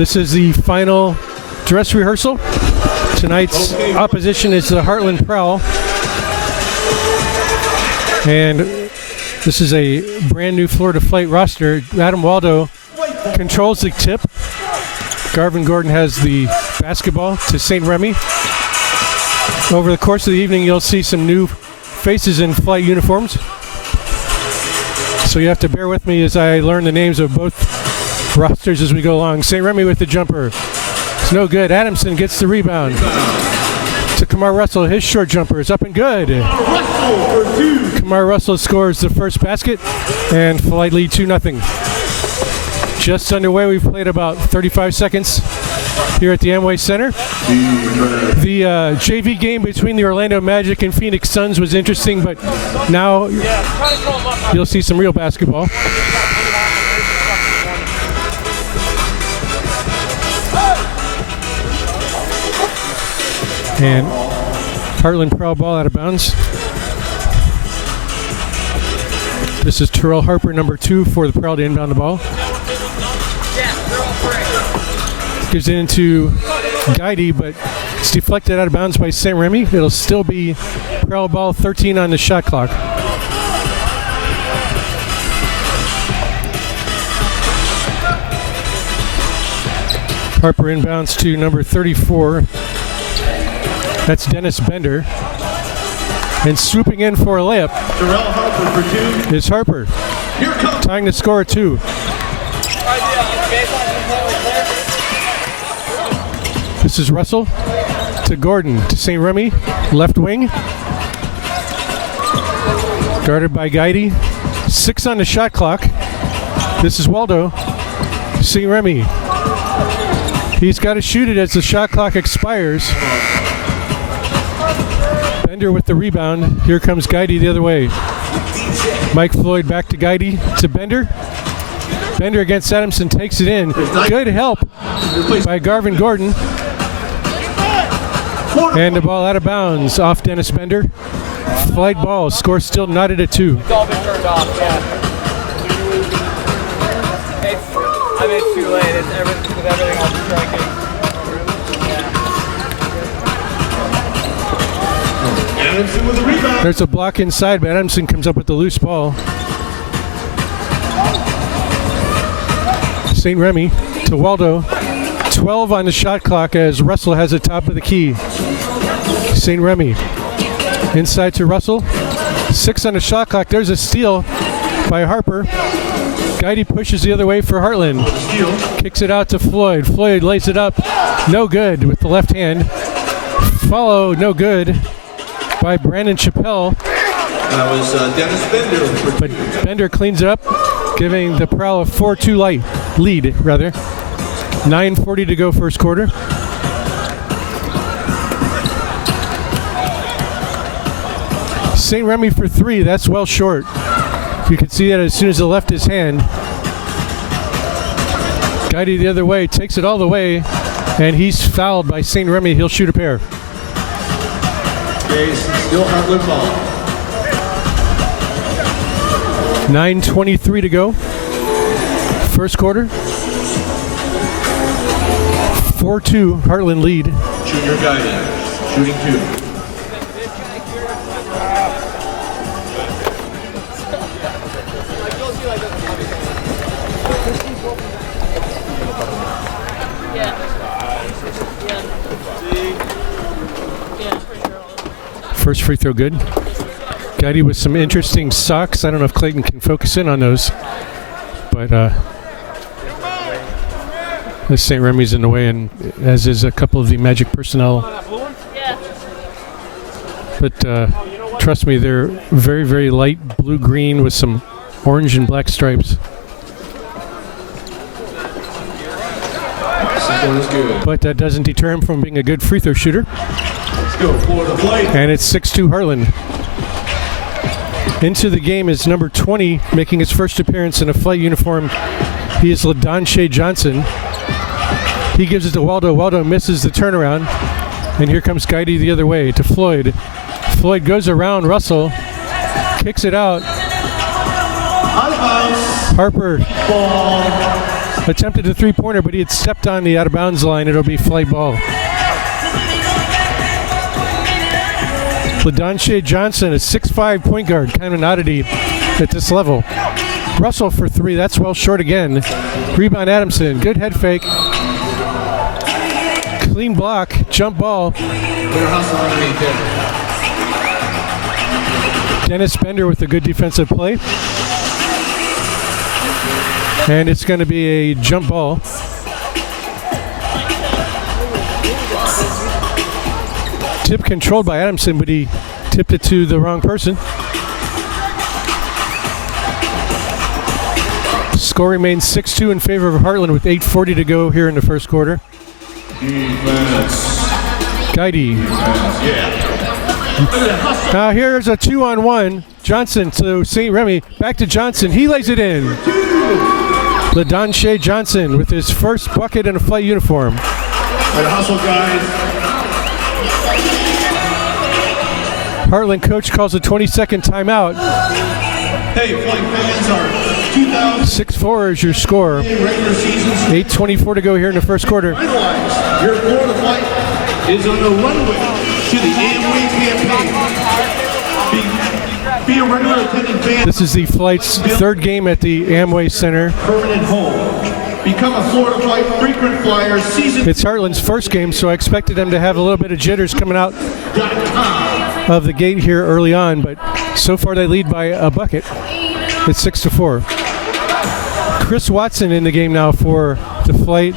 This is the final dress rehearsal. Tonight's opposition is the Heartland Prowl. And this is a brand new Florida Flight roster. Adam Waldo controls the tip. Garvin Gordon has the basketball to St. Remy. Over the course of the evening, you'll see some new faces in flight uniforms. So you have to bear with me as I learn the names of both rosters as we go along. St. Remy with the jumper. It's no good. Adamson gets the rebound. To Kamar Russell. His short jumper is up and good. Kamar Russell scores the first basket, and Flight lead 2-0. Just underway. We've played about 35 seconds here at the AMWAY Center. The JV game between the Orlando Magic and Phoenix Suns was interesting, but now you'll see some real basketball. And Heartland Prowl ball out of bounds. This is Terrell Harper, number 2, for the Prowl to inbound the ball. Gives it into Guidey, but it's deflected out of bounds by St. Remy. It'll still be Prowl ball, 13 on the shot clock. Harper inbounds to number 34. That's Dennis Bender. And swooping in for a layup is Harper. Tying the score at 2. This is Russell to Gordon to St. Remy, left wing. Guarded by Guidey. 6 on the shot clock. This is Waldo. St. Remy. He's got to shoot it as the shot clock expires. Bender with the rebound. Here comes Guidey the other way. Mike Floyd back to Guidey to Bender. Bender against Adamson takes it in. Good help by Garvin Gordon. And the ball out of bounds off Dennis Bender. Flight ball. Score still knotted at 2. It's all been turned off, yeah. I mean, it's too late. It's with everything all striking. Adamson with the rebound. There's a block inside, but Adamson comes up with the loose ball. St. Remy to Waldo. 12 on the shot clock as Russell has the top of the key. St. Remy inside to Russell. 6 on the shot clock. There's a steal by Harper. Guidey pushes the other way for Heartland. Kicks it out to Floyd. Floyd lays it up. No good with the left hand. Follow, no good by Brandon Chappelle. That was Dennis Bender. But Bender cleans it up, giving the Prowl a 4-2 lead. 9:40 to go first quarter. St. Remy for 3. That's well short. You can see that as soon as it left his hand. Guidey the other way, takes it all the way, and he's fouled by St. Remy. He'll shoot a pair. Still Heartland ball. 9:23 to go. First quarter. 4-2 Heartland lead. Junior Guidey, shooting 2. First free throw good. Guidey with some interesting socks. I don't know if Clayton can focus in on those. But this St. Remy's in the way, and as is a couple of the Magic personnel. But trust me, they're very, very light blue-green with some orange and black stripes. But that doesn't deter him from being a good free throw shooter. And it's 6-2 Heartland. Into the game is number 20, making his first appearance in a flight uniform. He is LaDonche Johnson. He gives it to Waldo. Waldo misses the turnaround. And here comes Guidey the other way to Floyd. Floyd goes around Russell, kicks it out. Harper attempted a three-pointer, but he had stepped on the out-of-bounds line. It'll be flight ball. LaDonche Johnson, a 6'5" point guard, kind of an oddity at this level. Russell for three, that's well short again. Rebound Adamson, good head fake. Clean block, jump ball. Dennis Bender with a good defensive play. And it's going to be a jump ball. Tip controlled by Adamson, but he tipped it to the wrong person. Score remains 6-2 in favor of Heartland with 8:40 to go here in the first quarter. Guidey. Now here's a 2-on-1. Johnson to St. Remy. Back to Johnson. He lays it in. LaDonche Johnson with his first bucket in a flight uniform. Hustle, guys. Heartland coach calls a 20-second timeout. Hey, flight fans, our 2000 6-4 is your score. regular season 8:24 to go here in the first quarter. finalized. Your Florida flight is on the runway to the AMWAY campaign. Be a regular attending fan. This is the flight's third game at the AMWAY Center. Permanent home. Become a Florida flight frequent flyer season. It's Heartland's first game, so I expected them to have a little bit of jitters coming out of the gate here early on, but so far they lead by a bucket. It's 6-4. Chris Watson in the game now for the flight.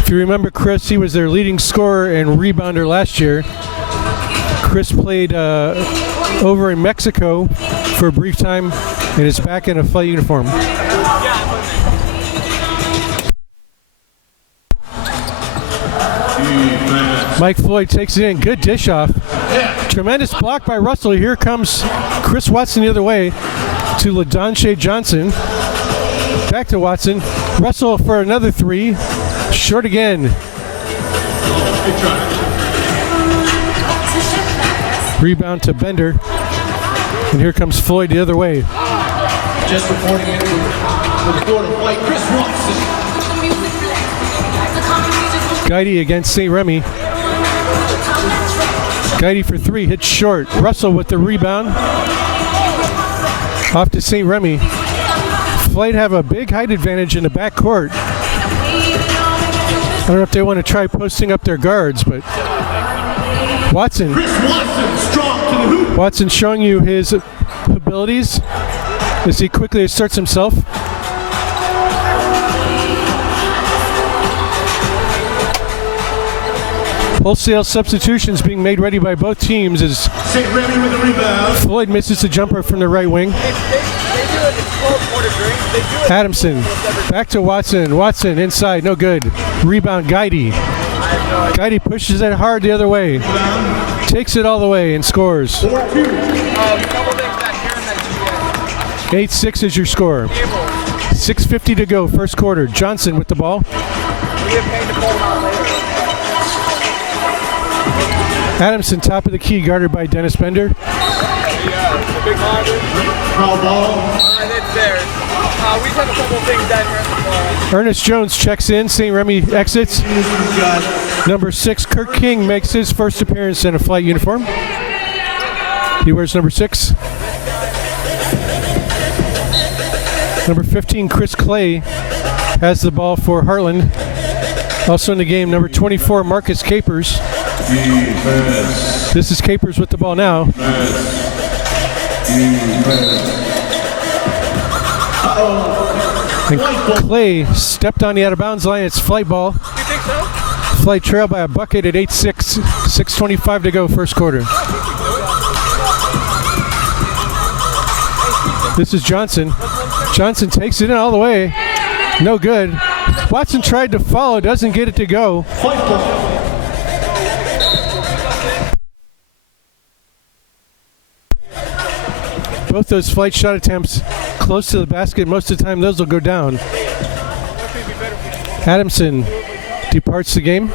If you remember Chris, he was their leading scorer and rebounder last year. Chris played over in Mexico for a brief time and is back in a flight uniform. Mike Floyd takes it in. Good dish off. Tremendous block by Russell. Here comes Chris Watson the other way to LaDonche Johnson. Back to Watson. Russell for another three. Short again. Rebound to Bender. And here comes Floyd the other way. Just reporting in for the Florida flight, Chris Watson. Guidey against St. Remy. Guidey for three, hits short. Russell with the rebound. Off to St. Remy. Flight have a big height advantage in the backcourt. I don't know if they want to try posting up their guards, but Watson. Chris Watson, strong to the hoop. Watson showing you his abilities as he quickly asserts himself. Wholesale substitutions being made ready by both teams as St. Remy with the rebound. Floyd misses a jumper from the right wing. Adamson back to Watson. Watson inside, no good. Rebound Guidey. Guidey pushes it hard the other way. Takes it all the way and scores. 8-6 is your score. 6:50 to go, first quarter. Johnson with the ball. Adamson top of the key, guarded by Dennis Bender. Prowl ball. It's theirs. We just have a couple things down here at the bar. Ernest Jones checks in. St. Remy exits. Number 6, Kirk King makes his first appearance in a flight uniform. He wears number 6. Number 15, Chris Clay has the ball for Heartland. Also in the game, number 24, Marcus Capers. This is Capers with the ball now. And Clay stepped on the out-of-bounds line. It's flight ball. You think so? Flight trail by a bucket at 8-6. 6:25 to go, first quarter. This is Johnson. Johnson takes it in all the way. No good. Watson tried to follow, doesn't get it to go. Flight ball. Both those flight shot attempts close to the basket. Most of the time, those will go down. Adamson departs the game.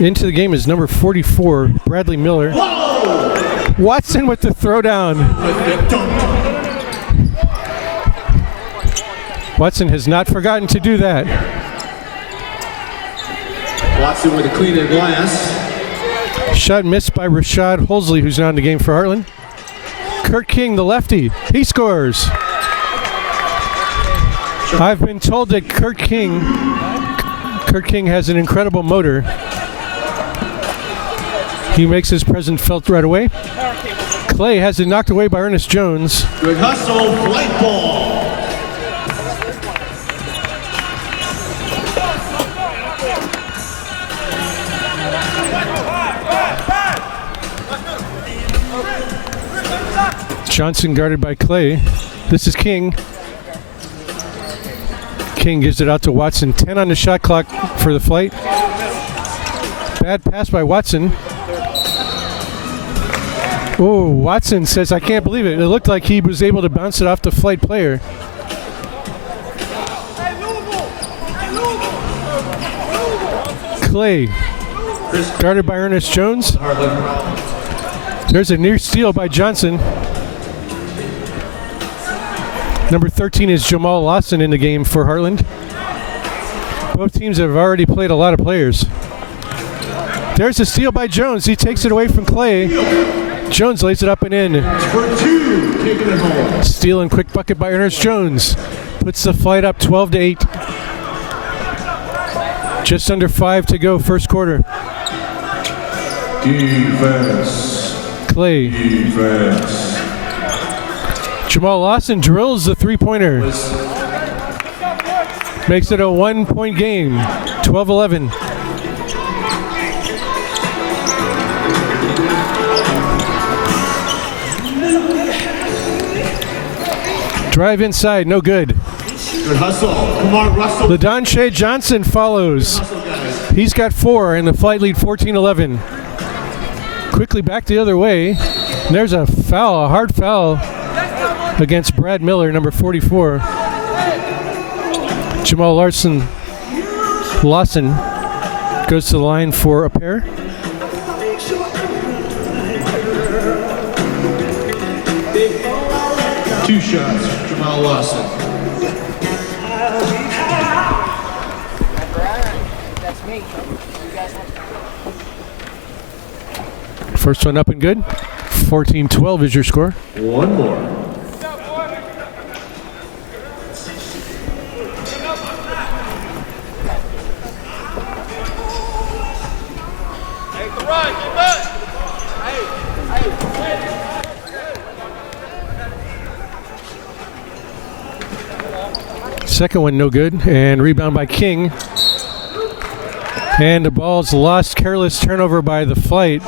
Into the game is number 44, Bradley Miller. Whoa! Watson with the throwdown. Watson has not forgotten to do that. Watson with a clean and glass. Shot missed by Rashad Holsley, who's now in the game for Heartland. Kurt King, the lefty, he scores. I've been told that Kurt King has an incredible motor. He makes his presence felt right away. Clay has it knocked away by Ernest Jones. Good hustle, flight ball. Johnson guarded by Clay. This is King. King gives it out to Watson. 10 on the shot clock for the flight. Bad pass by Watson. Oh, Watson says, I can't believe it. It looked like he was able to bounce it off the flight player. Clay, guarded by Ernest Jones. There's a near steal by Johnson. Number 13 is Jamal Lawson in the game for Heartland. Both teams have already played a lot of players. There's a steal by Jones. He takes it away from Clay. Jones lays it up and in. For two, taking it home. Steal and quick bucket by Ernest Jones. Puts the flight up 12-8. Just under 5 to go, first quarter. Defense. Clay. Defense. Jamal Lawson drills the three-pointer. Makes it a 1-point game, 12-11. Drive inside, no good. Good hustle. Come on, Russell. LaDonche Johnson follows. He's got 4 and the flight lead 14-11. Quickly back the other way. And there's a foul, a hard foul against Brad Miller, number 44. Jamal Lawson goes to the line for a pair. Two shots, Jamal Lawson. First one up and good. 14-12 is your score. One more. Second one no good, and rebound by King. And the ball's lost, careless turnover by the flight.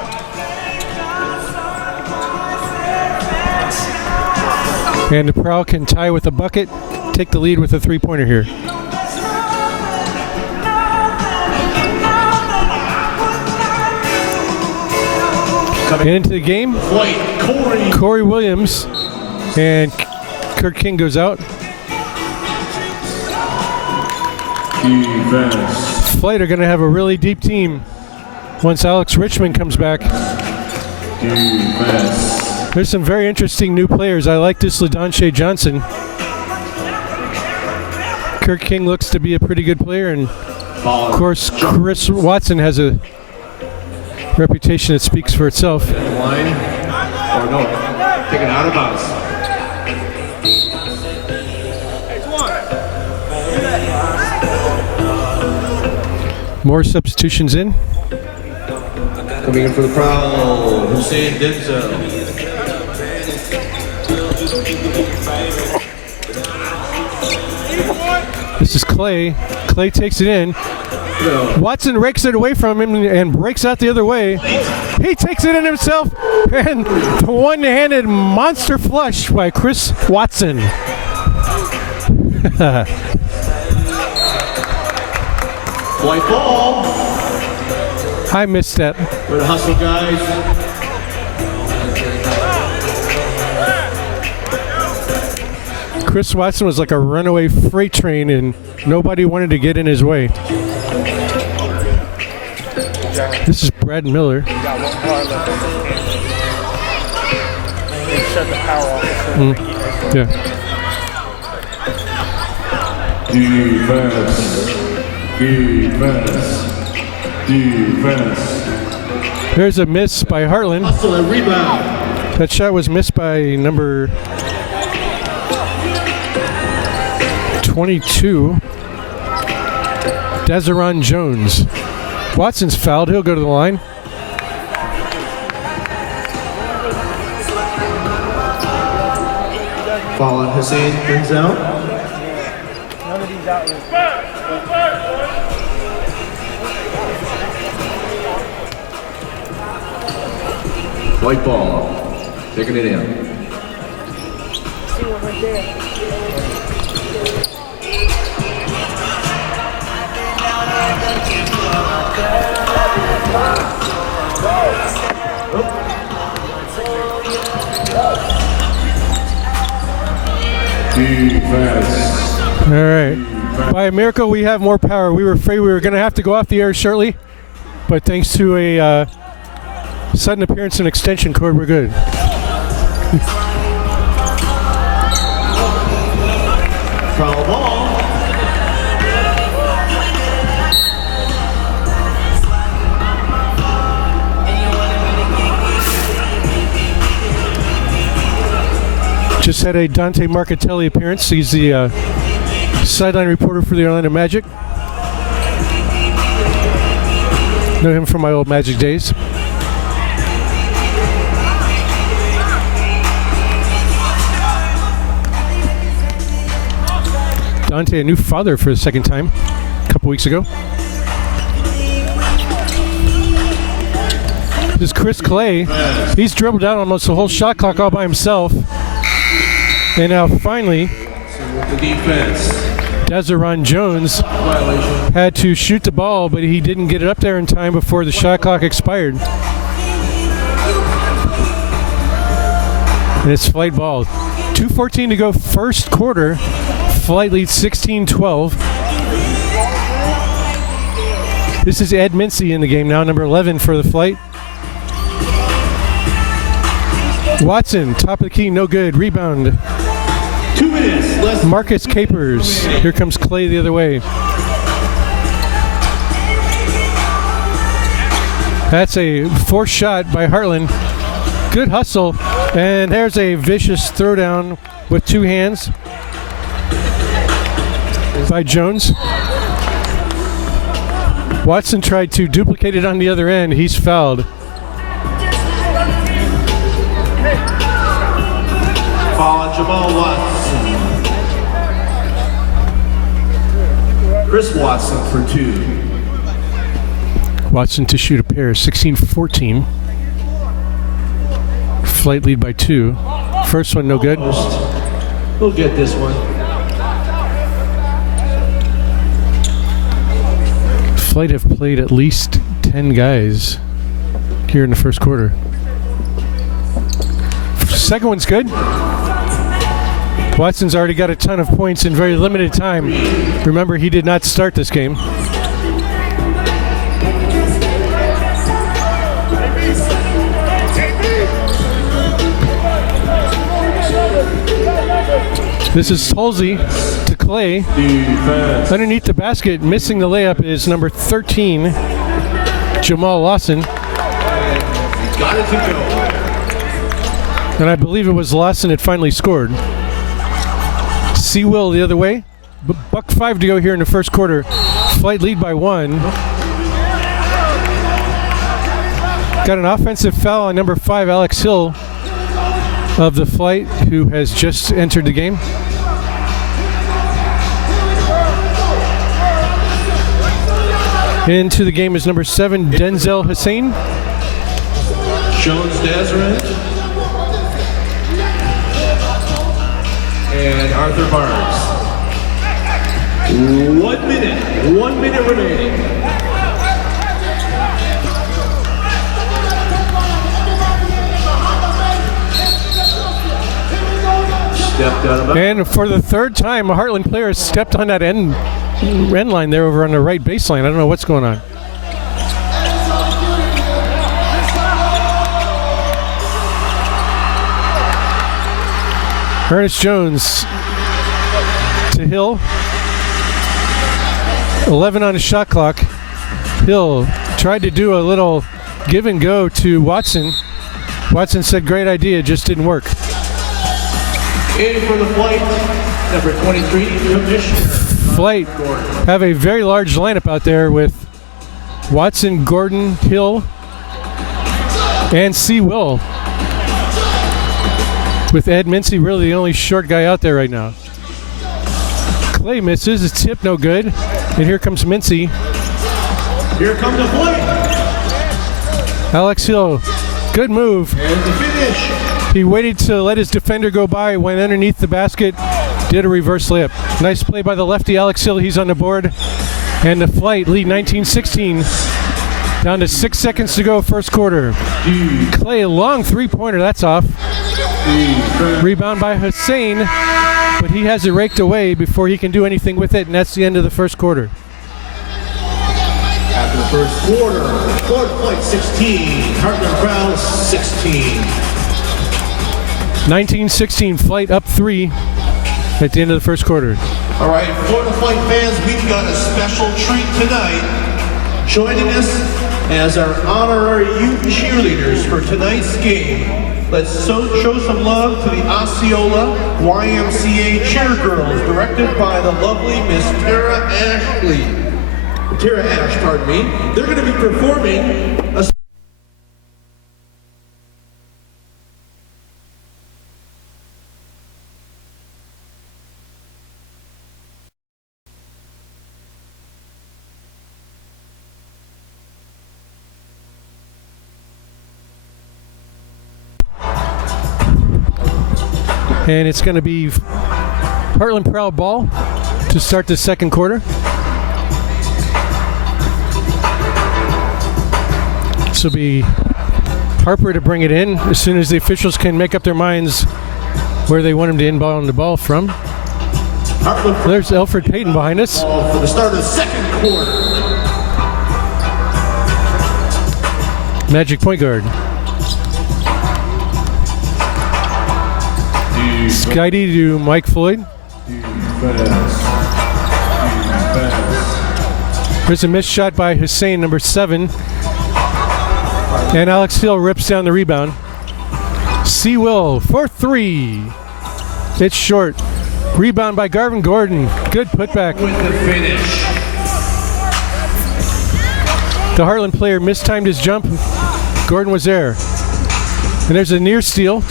And the Prowl can tie with a bucket, take the lead with a three-pointer here. And into the game, Corey Williams, and Kurt King goes out. Defense. Flight are going to have a really deep team once Alex Richmond comes back. Defense. There's some very interesting new players. I like this LaDonche Johnson. Kurt King looks to be a pretty good player, and of course Chris Watson has a reputation that speaks for itself. Line. Or no, taken out of bounds. More substitutions in. Coming in for the Prowl, Hussein Denzel. This is Clay. Clay takes it in. Watson rakes it away from him and breaks out the other way. He takes it in himself, and the one-handed monster flush by Chris Watson. White ball. High misstep. Good hustle, guys. Chris Watson was like a runaway freight train, and nobody wanted to get in his way. This is Brad Miller. Shut the power off. Yeah. Defense. Defense. Defense. There's a miss by Heartland. Hustle and rebound. That shot was missed by number 22, Desiree Jones. Watson's fouled. He'll go to the line. Foul on Hussein Denzel. None of these out here. White ball. Taking it in. See one right there. Defense. All right. By a miracle, we have more power. We were afraid we were going to have to go off the air shortly, but thanks to a sudden appearance and extension cord, we're good. Foul ball. Just had a Dante Marcatelli appearance. He's the sideline reporter for the Orlando Magic. Know him from my old Magic days. Dante, a new father for the second time, a couple weeks ago. This is Chris Clay. He's dribbled out almost the whole shot clock all by himself. And now finally, The defense. Desiree Jones Violation. had to shoot the ball, but he didn't get it up there in time before the shot clock expired. And it's flight ball. 2:14 to go, first quarter. Flight leads 16-12. This is Ed Mincy in the game now, number 11 for the flight. Watson, top of the key, no good. Rebound. 2 minutes. Less. Marcus Capers. Here comes Clay the other way. That's a forced shot by Heartland. Good hustle. And there's a vicious throwdown with two hands by Jones. Watson tried to duplicate it on the other end. He's fouled. Foul on Jamal Watson. Chris Watson for 2. Watson to shoot a pair, 16-14. Flight lead by 2. First one no good. We'll get this one. Flight have played at least 10 guys here in the first quarter. Second one's good. Watson's already got a ton of points in very limited time. Remember, he did not start this game. This is Halsey to Clay. Defense. Underneath the basket, missing the layup is number 13, Jamal Lawson. Got it to go. And I believe it was Lawson that finally scored. Will the other way. Buck 5 to go here in the first quarter. Flight lead by 1. Got an offensive foul on number 5, Alex Hill of the Flight, who has just entered the game. Into the game is number 7, Denzel Hussein. Jones Desiree. And Arthur Barnes. 1 minute. 1 minute remaining. Stepped out of it. And for the third time, a Heartland player has stepped on that end line there over on the right baseline. I don't know what's going on. Ernest Jones to Hill. 11 on the shot clock. Hill tried to do a little give and go to Watson. Watson said, great idea, just didn't work. In for the flight, number 23, Commissioner. Flight have a very large lineup out there with Watson, Gordon, Hill, and C. Will. With Ed Mincy really the only short guy out there right now. Clay misses, his tip no good. And here comes Mincy. Here comes the flight. Alex Hill, good move. And the finish. He waited to let his defender go by, went underneath the basket, did a reverse layup. Nice play by the lefty Alex Hill, he's on the board. And the flight lead 19-16. Down to 6 seconds to go, first quarter. Clay, long three-pointer, that's off. Rebound by Hussein, but he has it raked away before he can do anything with it, and that's the end of the first quarter. After the first quarter, Florida flight 16, Heartland Prowl 16. 19-16, flight up 3 at the end of the first quarter. All right, Florida flight fans, we've got a special treat tonight. Joining us as our honorary youth cheerleaders for tonight's game. Let's show some love to the Osceola YMCA Cheer Girls, directed by the lovely Miss Tara Ash, pardon me. They're going to be performing a and it's going to be Heartland Prowl ball to start the second quarter. This will be Harper to bring it in as soon as the officials can make up their minds where they want him to inbound the ball from. There's Alfred Payton behind us. For the start of the second quarter. Magic point guard. Skydie to Mike Floyd. There's a missed shot by Hussein, number 7. And Alex Hill rips down the rebound. C. Will for 3. It's short. Rebound by Garvin Gordon. Good putback. With the finish. The Heartland player mistimed his jump. Gordon was there. And there's a near steal,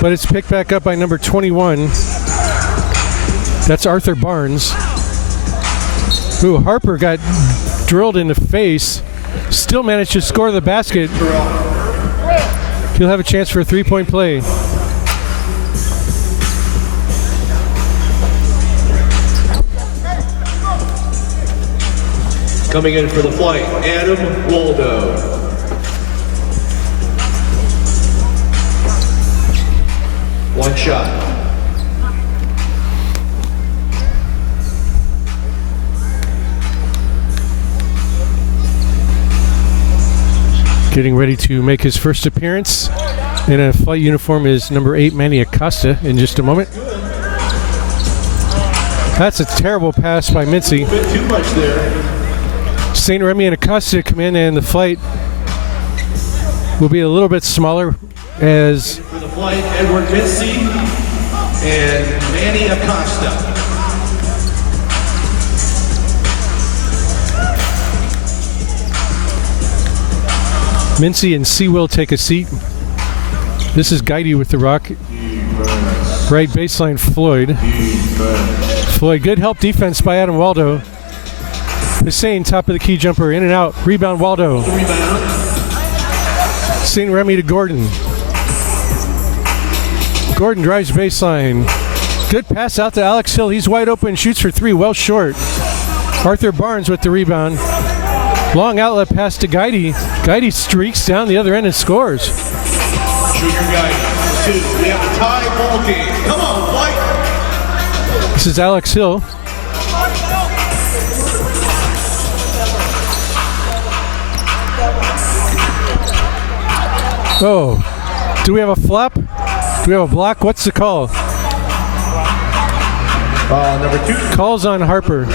but it's picked back up by number 21. That's Arthur Barnes. Ooh, Harper got drilled in the face. Still managed to score the basket. He'll have a chance for a three-point play. Coming in for the flight, Adam Waldo. One shot. Getting ready to make his first appearance in a flight uniform is number 8, Manny Acosta, in just a moment. That's a terrible pass by Mincy. A bit too much there. St. Remy and Acosta come in, and the flight will be a little bit smaller as For the flight, Edward Mincy and Manny Acosta. Mincy and C. Will take a seat. This is Guidey with the rock. Right baseline, Floyd. Floyd, good help defense by Adam Waldo. Hussein, top of the key jumper, in and out. Rebound, Waldo. St. Remy to Gordon. Gordon drives baseline. Good pass out to Alex Hill. He's wide open, shoots for 3, well short. Arthur Barnes with the rebound. Long outlet pass to Guidey. Guidey streaks down the other end and scores. Junior Guidey, 2. We have a tie ball game. Come on, White. This is Alex Hill. Oh, do we have a flop? Do we have a block? What's the call? Number 2. Calls on Harper.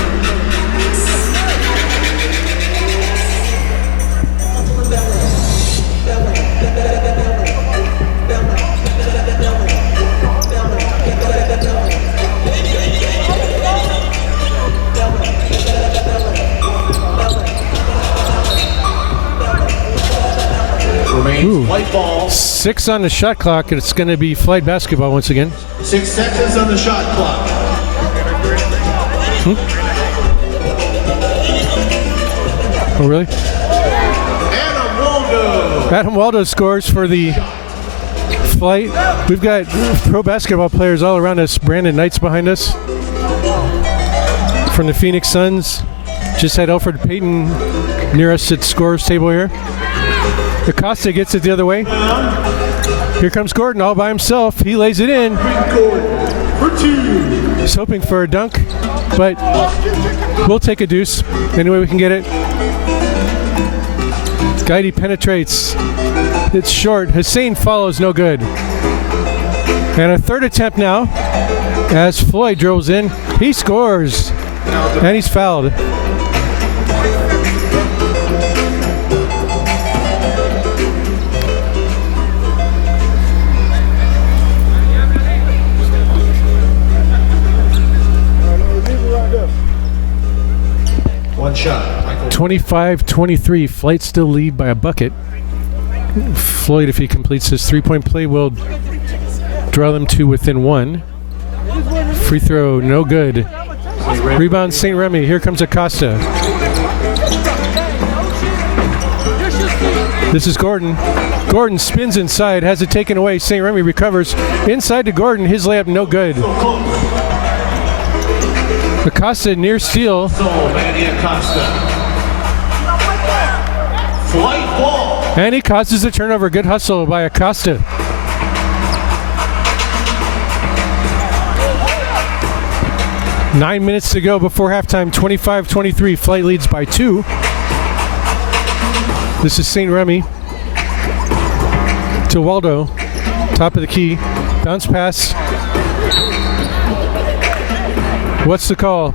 6 on the shot clock, and it's going to be flight basketball once again. 6 seconds on the shot clock. Oh, really? Adam Waldo. Adam Waldo scores for the flight. We've got pro basketball players all around us. Brandon Knight's behind us from the Phoenix Suns. Just had Alfred Payton near us at scores table here. Acosta gets it the other way. Here comes Gordon all by himself. He lays it in. For 2. He's hoping for a dunk, but we'll take a deuce any way we can get it. Guidi penetrates. It's short. Hussein follows, no good. And a third attempt now as Floyd drills in. He scores, and he's fouled. One shot. 25-23. Flight still lead by a bucket. Floyd, if he completes his three-point play, will draw them to within 1. Free throw, no good. Rebound, St. Remy. Here comes Acosta. This is Gordon. Gordon spins inside, has it taken away. St. Remy recovers. Inside to Gordon. His layup, no good. Acosta near steal. Manny Acosta. Flight ball. And he causes the turnover. Good hustle by Acosta. Nine minutes to go before halftime. 25-23. Flight leads by 2. This is St. Remy to Waldo. Top of the key. Bounce pass. What's the call?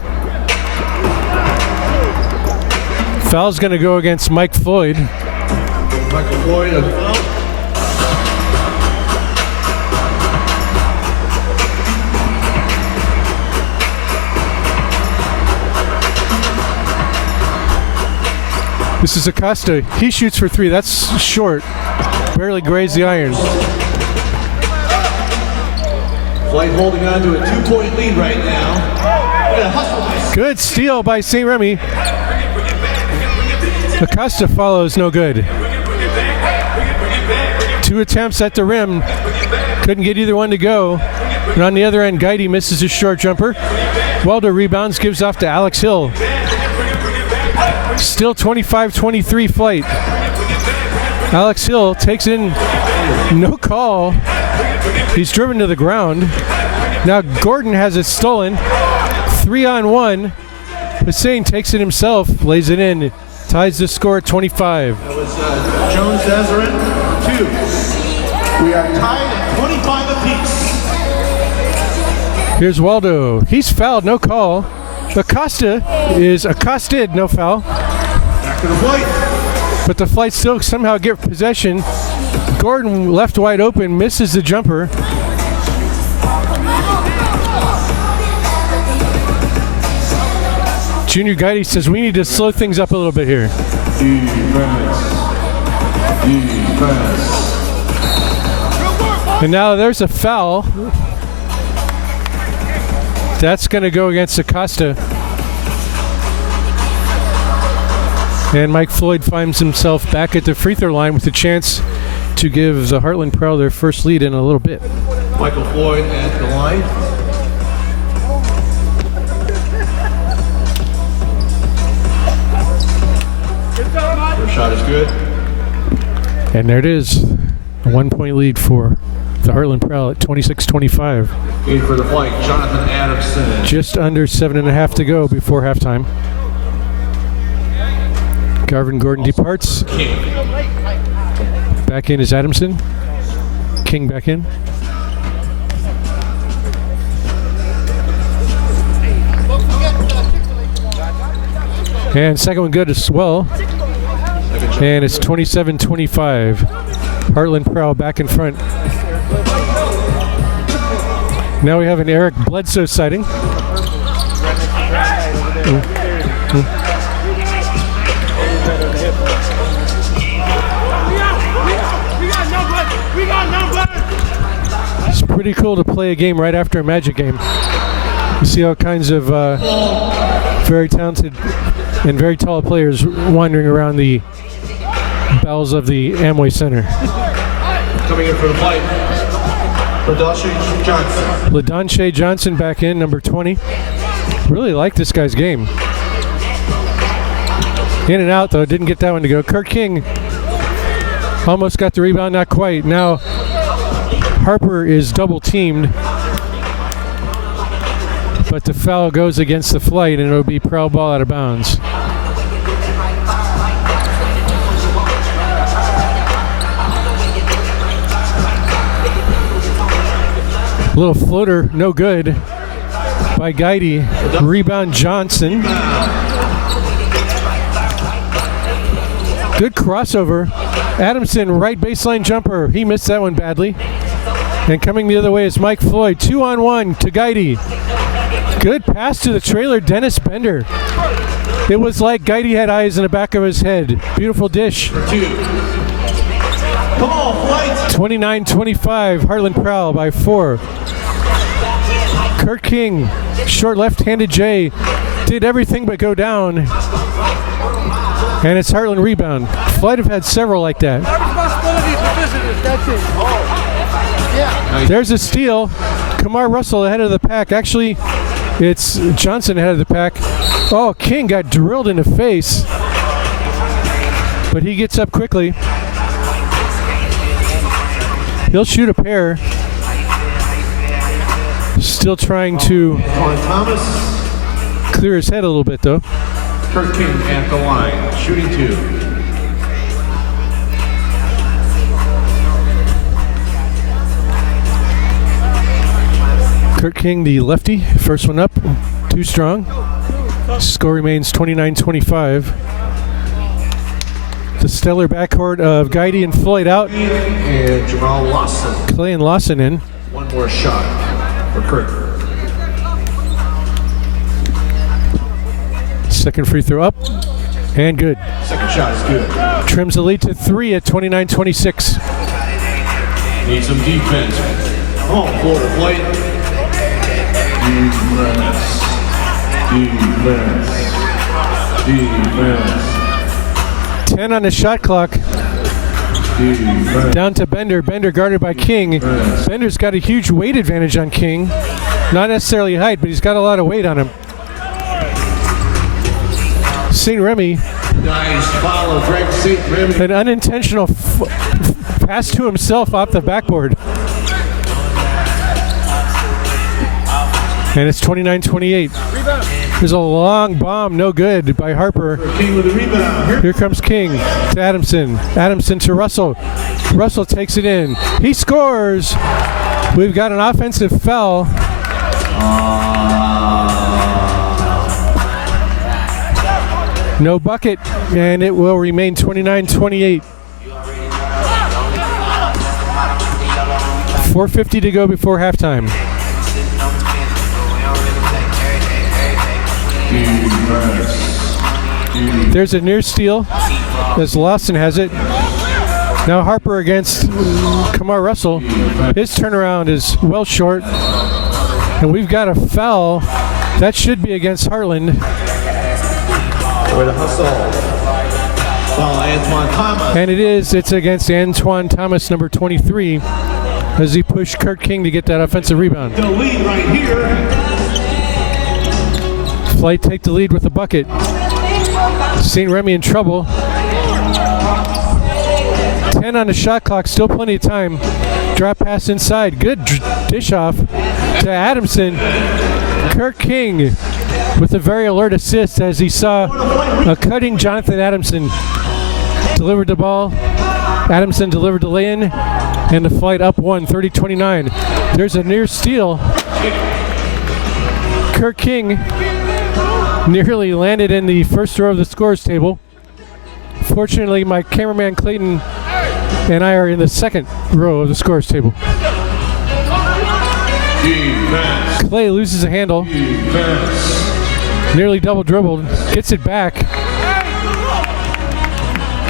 Foul's going to go against Mike Floyd. Michael Floyd on the foul. This is Acosta. He shoots for 3. That's short. Barely grazed the iron. Flight holding on to a 2-point lead right now. Look at the hustle by Good steal by St. Remy. Acosta follows, no good. 2 attempts at the rim. Couldn't get either one to go. And on the other end, Guidi misses his short jumper. Waldo rebounds, gives off to Alex Hill. Still 25-23 Flight. Alex Hill takes in, no call. He's driven to the ground. Now Gordon has it stolen. 3-on-1. Hussein takes it himself, lays it in, ties the score at 25. That was Jones Deseret, 2. We are tied at 25 apiece. Here's Waldo. He's fouled, no call. Acosta is accosted, no foul. Back to the flight. But the Flight still somehow get possession. Gordon left wide open, misses the jumper. Junior Guidi says we need to slow things up a little bit here. Defense. And now there's a foul. That's going to go against Acosta. And Mike Floyd finds himself back at the free throw line with a chance to give the Heartland Prowl their first lead in a little bit. Michael Floyd at the line. First shot is good. And there it is. A 1-point lead for the Heartland Prowl at 26-25. Lead for the Flight, Jonathan Adamson. Just under 7.5 to go before halftime. Garvin Gordon departs. King. Back in is Adamson. King back in. And second one good as well. And it's 27-25. Heartland Prowl back in front. Now we have an Eric Bledsoe sighting. pretty cool to play a game right after a Magic game. You see all kinds of very talented and very tall players wandering around the bowels of the AMWAY Center. Coming in for the fight, LaDonche Johnson. LaDonche Johnson back in, number 20. Really like this guy's game. In and out, though. Didn't get that one to go. Kurt King almost got the rebound, not quite. Now Harper is double teamed, but the foul goes against the flight, and it'll be Prowl ball out of bounds. Little floater, no good by Guidy. Rebound Johnson. Good crossover. Adamson, right baseline jumper. He missed that one badly. And coming the other way is Mike Floyd. 2-on-1 to Guidy. Good pass to the trailer, Dennis Bender. It was like Guidy had eyes in the back of his head. Beautiful dish. 29-25, Heartland Prowl by 4. Kurt King, short left-handed J, did everything but go down. And it's Heartland rebound. Flight have had several like that. There's a steal. Kamar Russell ahead of the pack. Actually, it's Johnson ahead of the pack. Oh, King got drilled in the face. But he gets up quickly. He'll shoot a pair. Still trying to clear his head a little bit, though. Kurt King at the line, shooting 2. Kurt King, the lefty, first one up, too strong. Score remains 29-25. The stellar backcourt of Guidy and Floyd out. And Jamal Lawson. Clay and Lawson in. One more shot for Kurt. Second free throw up, and good. Second shot is good. Trims the lead to 3 at 29-26. Need some defense. Oh, Florida flight. Defense. 10 on the shot clock. Down to Bender. Bender guarded by King. Bender's got a huge weight advantage on King. Not necessarily height, but he's got a lot of weight on him. St. Remy. Nice follow, Greg St. Remy. An unintentional pass to himself off the backboard. And it's 29-28. There's a long bomb, no good by Harper. King with the rebound. Here comes King to Adamson. Adamson to Russell. Russell takes it in. He scores. We've got an offensive foul. No bucket, and it will remain 29-28. 4:50 to go before halftime. There's a near steal as Lawson has it. Now Harper against Kamar Russell. His turnaround is well short. And we've got a foul. That should be against Heartland. With a hustle. Foul, Antoine Thomas. And it is. It's against Antoine Thomas, number 23, as he pushed Kurt King to get that offensive rebound. The lead right here. Flight take the lead with a bucket. St. Remy in trouble. 10 on the shot clock, still plenty of time. Drop pass inside. Good dish off to Adamson. Kurt King with a very alert assist as he saw a cutting Jonathan Adamson. Delivered the ball. Adamson delivered the lay-in. And the Flight up 1, 30-29. There's a near steal. Kurt King nearly landed in the first row of the scores table. Fortunately, my cameraman Clayton and I are in the second row of the scores table. Defense. Clay loses a handle. Defense. Nearly double dribbled. Gets it back.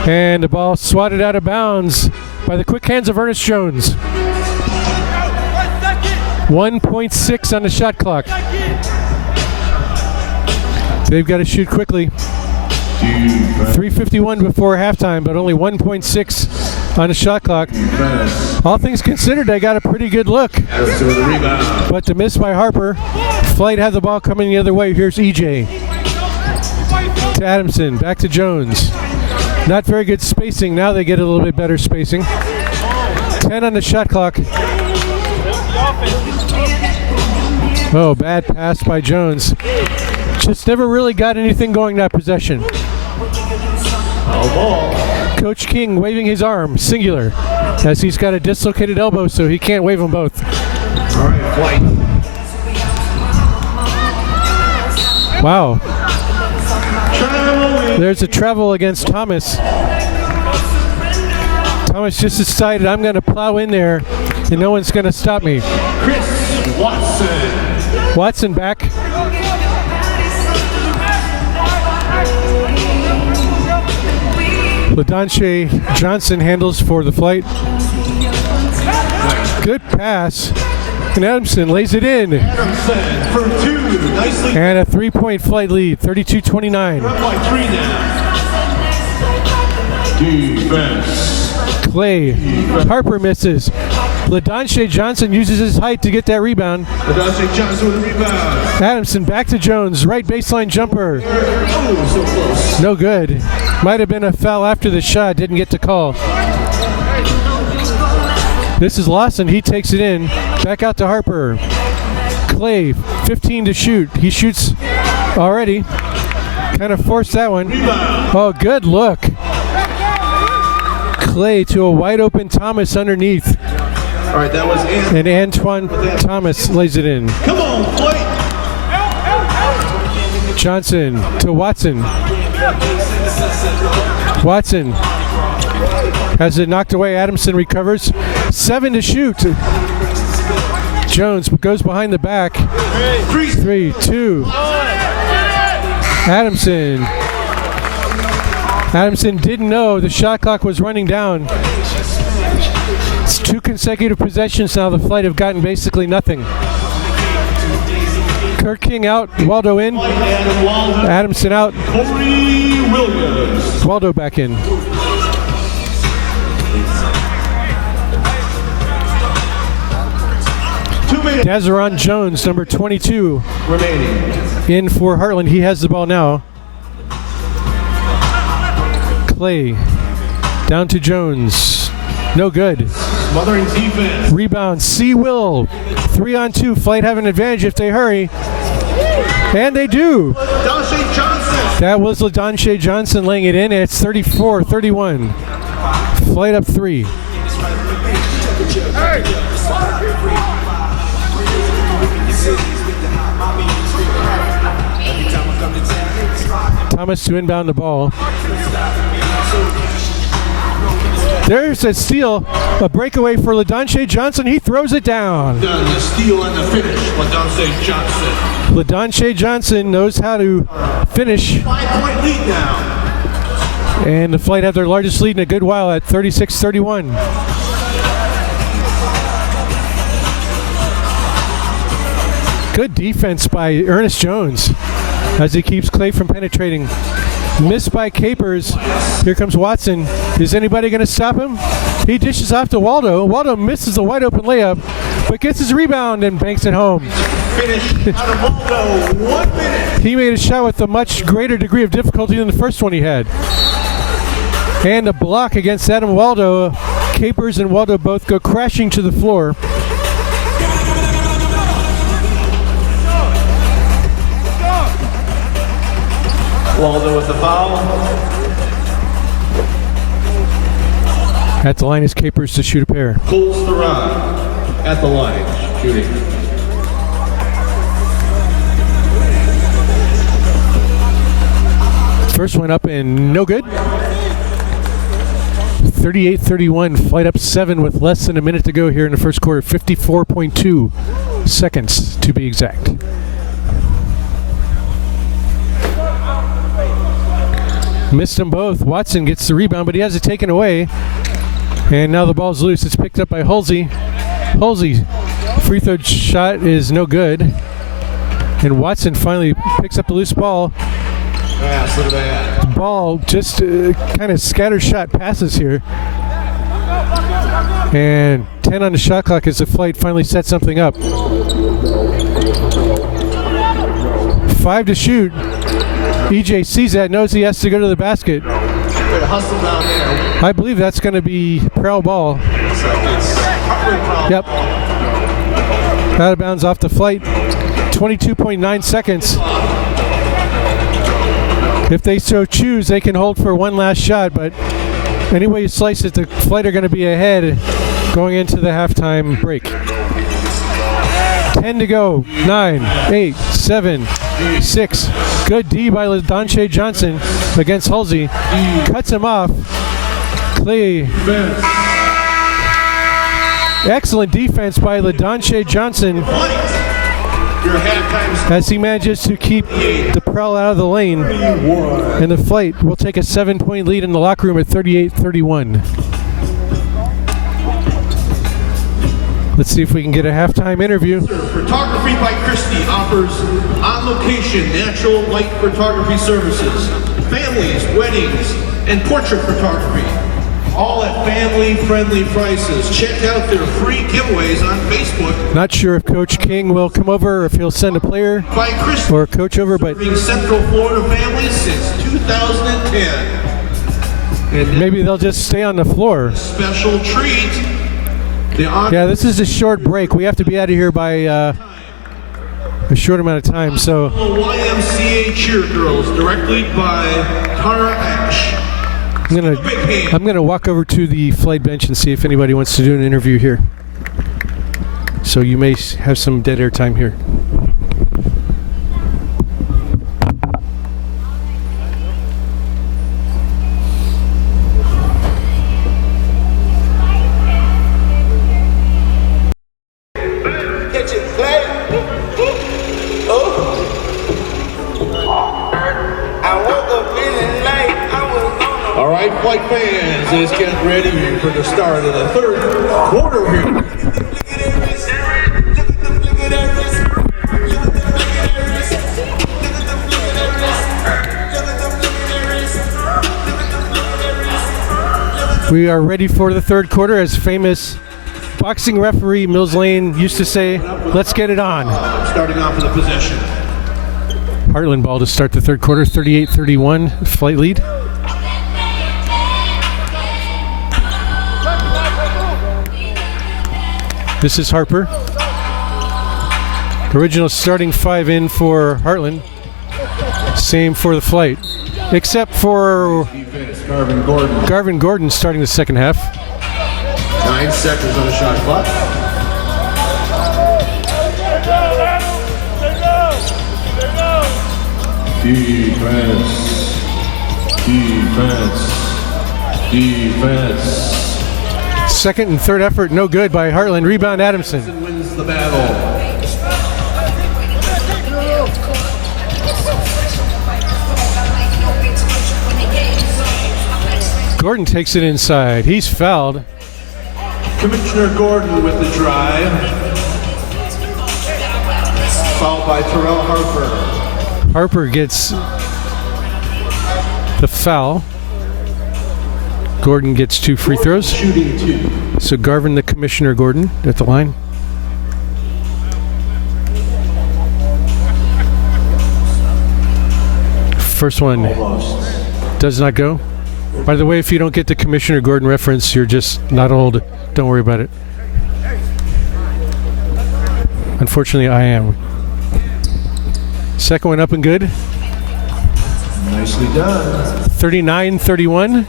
And the ball swatted out of bounds by the quick hands of Ernest Jones. 1.6 on the shot clock. They've got to shoot quickly. 3:51 before halftime, but only 1.6 on the shot clock. All things considered, they got a pretty good look. But the miss by Harper. Flight had the ball coming the other way. Here's EJ. To Adamson, back to Jones. Not very good spacing. Now they get a little bit better spacing. 10 on the shot clock. Oh, bad pass by Jones. Just never really got anything going that possession. Coach King waving his arm, singular, as he's got a dislocated elbow, so he can't wave them both. All right, Flight. Wow. There's a travel against Thomas. Thomas just decided, I'm going to plow in there, and no one's going to stop me. Chris Watson. Watson back. LaDonche Johnson handles for the Flight. Good pass. And Adamson lays it in. Adamson for two. Nicely. And a 3-point Flight lead, 32-29. Up by 3 now. Defense. Clay. Harper misses. LaDonche Johnson uses his height to get that rebound. LaDonche Johnson with a rebound. Adamson back to Jones. Right baseline jumper. Oh, so close. No good. Might have been a foul after the shot. Didn't get the call. This is Lawson. He takes it in. Back out to Harper. Clay, 15 to shoot. He shoots already. Kind of forced that one. Oh, good look. Clay to a wide open Thomas underneath. All right, that was And Antoine Thomas lays it in. Come on, Flight. Johnson to Watson. Watson has it knocked away. Adamson recovers. 7 to shoot. Jones goes behind the back. 3, 2. Adamson. Adamson didn't know the shot clock was running down. It's 2 consecutive possessions now. The Flight have gotten basically nothing. Kirk King out. Waldo in. Adamson out. Corey Williams. Waldo back in. Dazaron Jones, number 22, remaining. in for Heartland. He has the ball now. Clay down to Jones. No good. Smothering defense. Rebound. C. Will. 3-on-2. Flight have an advantage if they hurry. And they do. LaDonche Johnson. That was LaDonche Johnson laying it in. And it's 34-31. Flight up 3. Thomas to inbound the ball. There's a steal, a breakaway for LaDonche Johnson. He throws it down. The steal and the finish, LaDonche Johnson. LaDonche Johnson knows how to finish. 5-point lead now. And the Flight have their largest lead in a good while at 36-31. Good defense by Ernest Jones as he keeps Clay from penetrating. Missed by Capers. Here comes Watson. Is anybody going to stop him? He dishes off to Waldo. Waldo misses a wide open layup, but gets his rebound and banks it home. Finish out of Waldo. 1 minute. He made a shot with a much greater degree of difficulty than the first one he had. And a block against Adam Waldo. Capers and Waldo both go crashing to the floor. Waldo with the foul. At the line is Capers to shoot a pair. Pulls the rod at the line, shooting. First one up and no good. 38-31, Flight up 7 with less than a minute to go here in the first quarter. 54.2 seconds to be exact. Missed them both. Watson gets the rebound, but he has it taken away. And now the ball's loose. It's picked up by Halsey. Halsey Free throw shot is no good. And Watson finally picks up the loose ball. Pass, look at that. The ball just kind of scatter shot passes here. And 10 on the shot clock as the flight finally sets something up. 5 to shoot. EJ sees that, knows he has to go to the basket. Good hustle down there. I believe that's going to be Prowl ball. Looks like it's Heartland Prowl. Yep. Out of bounds off the flight. 22.9 seconds. If they so choose, they can hold for one last shot, but any way you slice it, the flight are going to be ahead going into the halftime break. 10 to go. 9, 8, 7, 6. Good D by LaDonche Johnson against Halsey. Cuts him off. Clay. Excellent defense by LaDonche Johnson as he manages to keep the Prowl out of the lane. And the flight will take a 7-point lead in the locker room at 38-31. Let's see if we can get a halftime interview. Photography by Christie offers on-location natural light photography services, families, weddings, and portrait photography. All at family-friendly prices. Check out their free giveaways on Facebook. Not sure if Coach King will come over or if he'll send a player By Christie, or a coach over, but serving Central Florida families since 2010. And maybe they'll just stay on the floor. special treat. Yeah, this is a short break. We have to be out of here by a short amount of time. So YMCA Cheer Girls, directed by Tara Ash. I'm gonna walk over to the flight bench and see if anybody wants to do an interview here. So you may have some dead air time here. All right, flight fans, let's get ready for the start of the third quarter here. We are ready for the third quarter, as famous boxing referee Mills Lane used to say, let's get it on. Starting off with a possession. Heartland ball to start the third quarter, 38-31, flight lead. This is Harper. Original starting 5 in for Heartland. Same for the flight. Except for Garvin Gordon starting the second half. 9 seconds on the shot clock. Defense. Second and third effort, no good by Heartland. Rebound Adamson. Wins the battle. Gordon takes it inside. He's fouled. Commissioner Gordon with the drive. Fouled by Terrell Harper. Harper gets the foul. Gordon gets 2 free throws. Shooting 2. So Garvin, the Commissioner Gordon, at the line. First one does not go. By the way, if you don't get the Commissioner Gordon reference, you're just not old. Don't worry about it. Unfortunately, I am. Second one up and good. Nicely done. 39-31.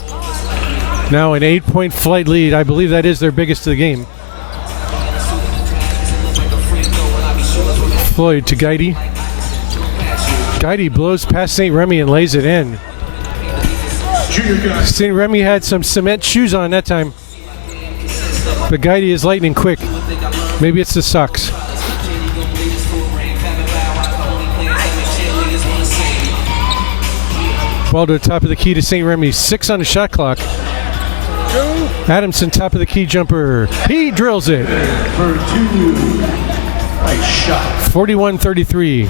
Now an 8-point flight lead. I believe that is their biggest of the game. Floyd to Guidy. Guidy blows past St. Remy and lays it in. St. Remy had some cement shoes on that time. But Guidy is lightning quick. Maybe it's the socks. Ball to the top of the key to St. Remy. 6 on the shot clock. Adamson, top of the key jumper. He drills it. For 2. Nice shot. 41-33.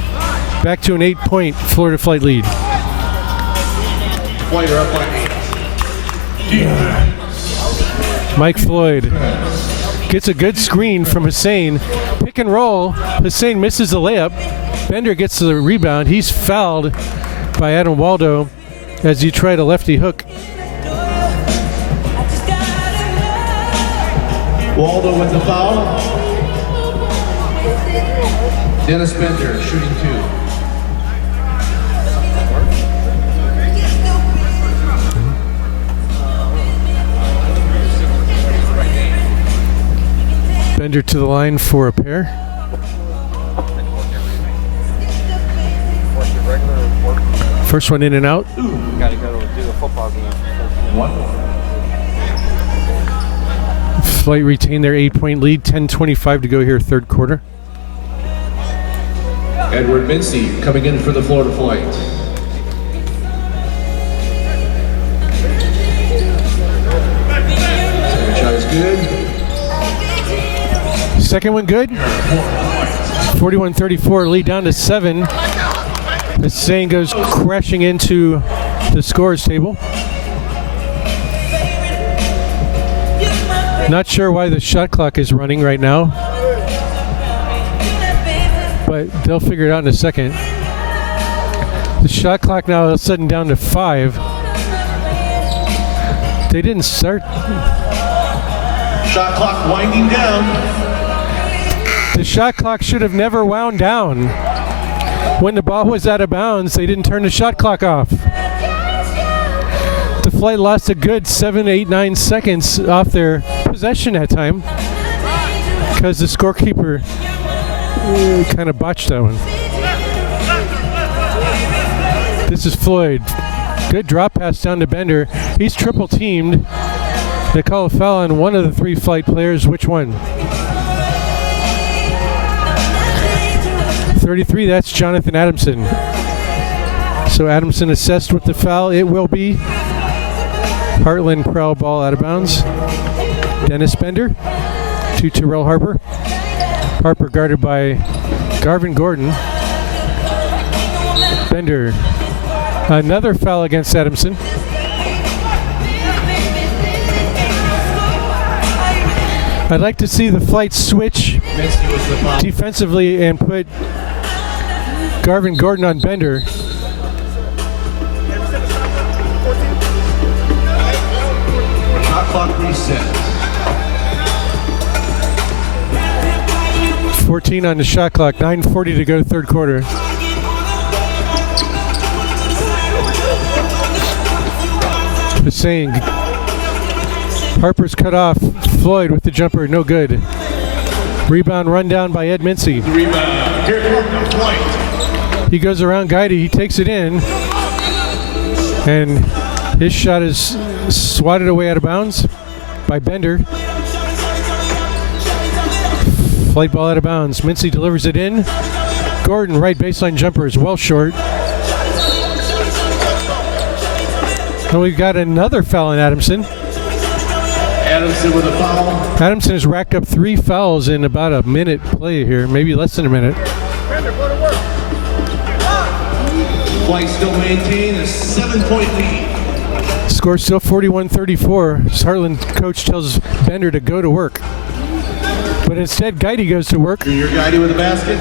Back to an 8-point Florida Flight lead. White up by 8. Mike Floyd gets a good screen from Hussein. Pick and roll. Hussein misses the layup. Bender gets the rebound. He's fouled by Adam Waldo as he tried a lefty hook. Waldo with the foul. Dennis Bender shooting 2. Bender to the line for a pair. First one in and out. Gotta go to do a football game. 1. Flight retained their 8-point lead. 10:25 to go here, third quarter. Edward Mincy coming in for the Florida Flight. Second shot is good. Second one good. 41-34, lead down to 7. Hussein goes crashing into the scores table. Not sure why the shot clock is running right now, but they'll figure it out in a second. The shot clock now all of a sudden down to 5. They didn't start. Shot clock winding down. The shot clock should have never wound down. When the ball was out of bounds, they didn't turn the shot clock off. The Flight lost a good 7, 8, 9 seconds off their possession that time because the scorekeeper kind of botched that one. This is Floyd. Good drop pass down to Bender. He's triple teamed. They call a foul on one of the 3 Flight players. Which one? 33, that's Jonathan Adamson. So Adamson assessed with the foul. It will be Heartland Prowl ball out of bounds. Dennis Bender to Terrell Harper. Harper guarded by Garvin Gordon. Bender. Another foul against Adamson. I'd like to see the Flight switch defensively and put Garvin Gordon on Bender. Shot clock reset. 14 on the shot clock, 9:40 to go third quarter. Hussein. Harper's cut off. Floyd with the jumper, no good. Rebound run down by Ed Mincy. Rebound. Here from the Flight. He goes around Guidey, he takes it in, and his shot is swatted away out of bounds by Bender. Flight ball out of bounds. Mincy delivers it in. Gordon, right baseline jumper is well short. And we've got another foul on Adamson. Adamson with a foul. Adamson has racked up 3 fouls in about a minute play here, maybe less than a minute. Flight still maintain a 7-point lead. Score still 41-34. Heartland coach tells Bender to go to work. But instead, Guidey goes to work. Junior Guidey with a basket.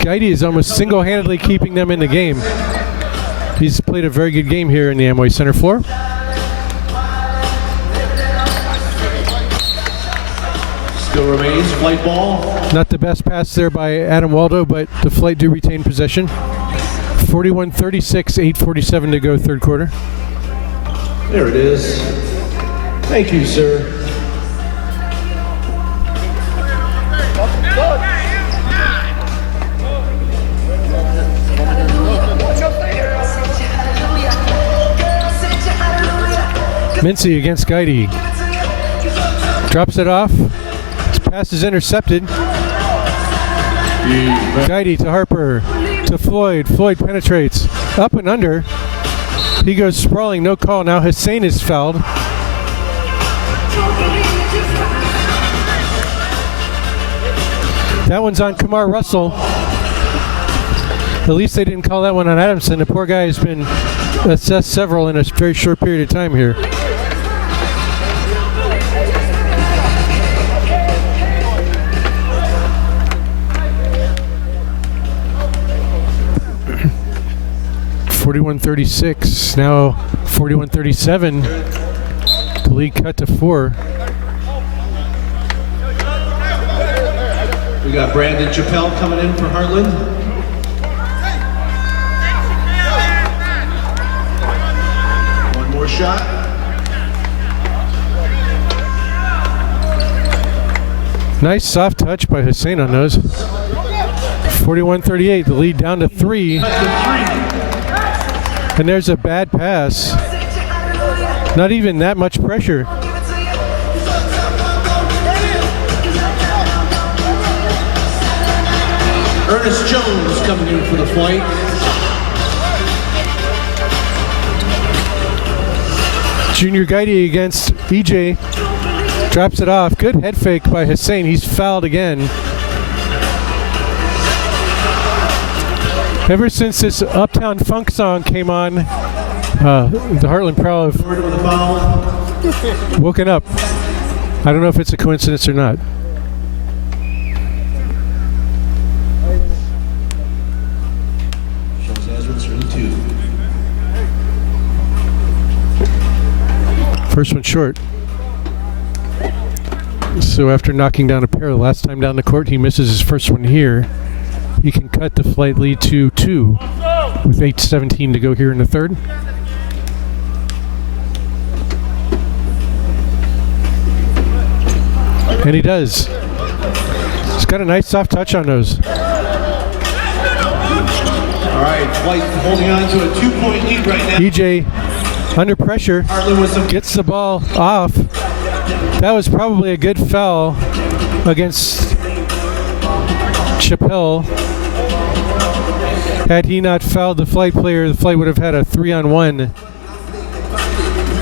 Guidey is almost single-handedly keeping them in the game. He's played a very good game here in the AMWAY Center floor. Still remains Flight ball. Not the best pass there by Adam Waldo, but the Flight do retain possession. 41-36, 8:47 to go third quarter. There it is. Thank you, sir. Mincy against Guidey. Drops it off. His pass is intercepted. Guidey to Harper. To Floyd. Floyd penetrates. Up and under. He goes sprawling. No call. Now Hussein is fouled. That one's on Kamar Russell. At least they didn't call that one on Adamson. The poor guy has been assessed several in a very short period of time here. $41-36, now $41-37. The lead cut to 4. We got Brandon Chappelle coming in for Heartland. One more shot. Nice soft touch by Hussein on those. 41-38, the lead down to 3. And there's a bad pass. Not even that much pressure. Ernest Jones coming in for the flight. Junior Guidey against EJ. Drops it off. Good head fake by Hussein. He's fouled again. Ever since this Uptown Funk song came on, the Heartland Prowl have woken up. I don't know if it's a coincidence or not. First one short. So after knocking down a pair the last time down the court, he misses his first one here. He can cut the flight lead to 2 with 8:17 to go here in the third. And he does. He's got a nice soft touch on those. All right, flight holding on to a 2-point lead right now. EJ under pressure gets the ball off. That was probably a good foul against Chappelle. Had he not fouled the flight player, the flight would have had a 3-on-1.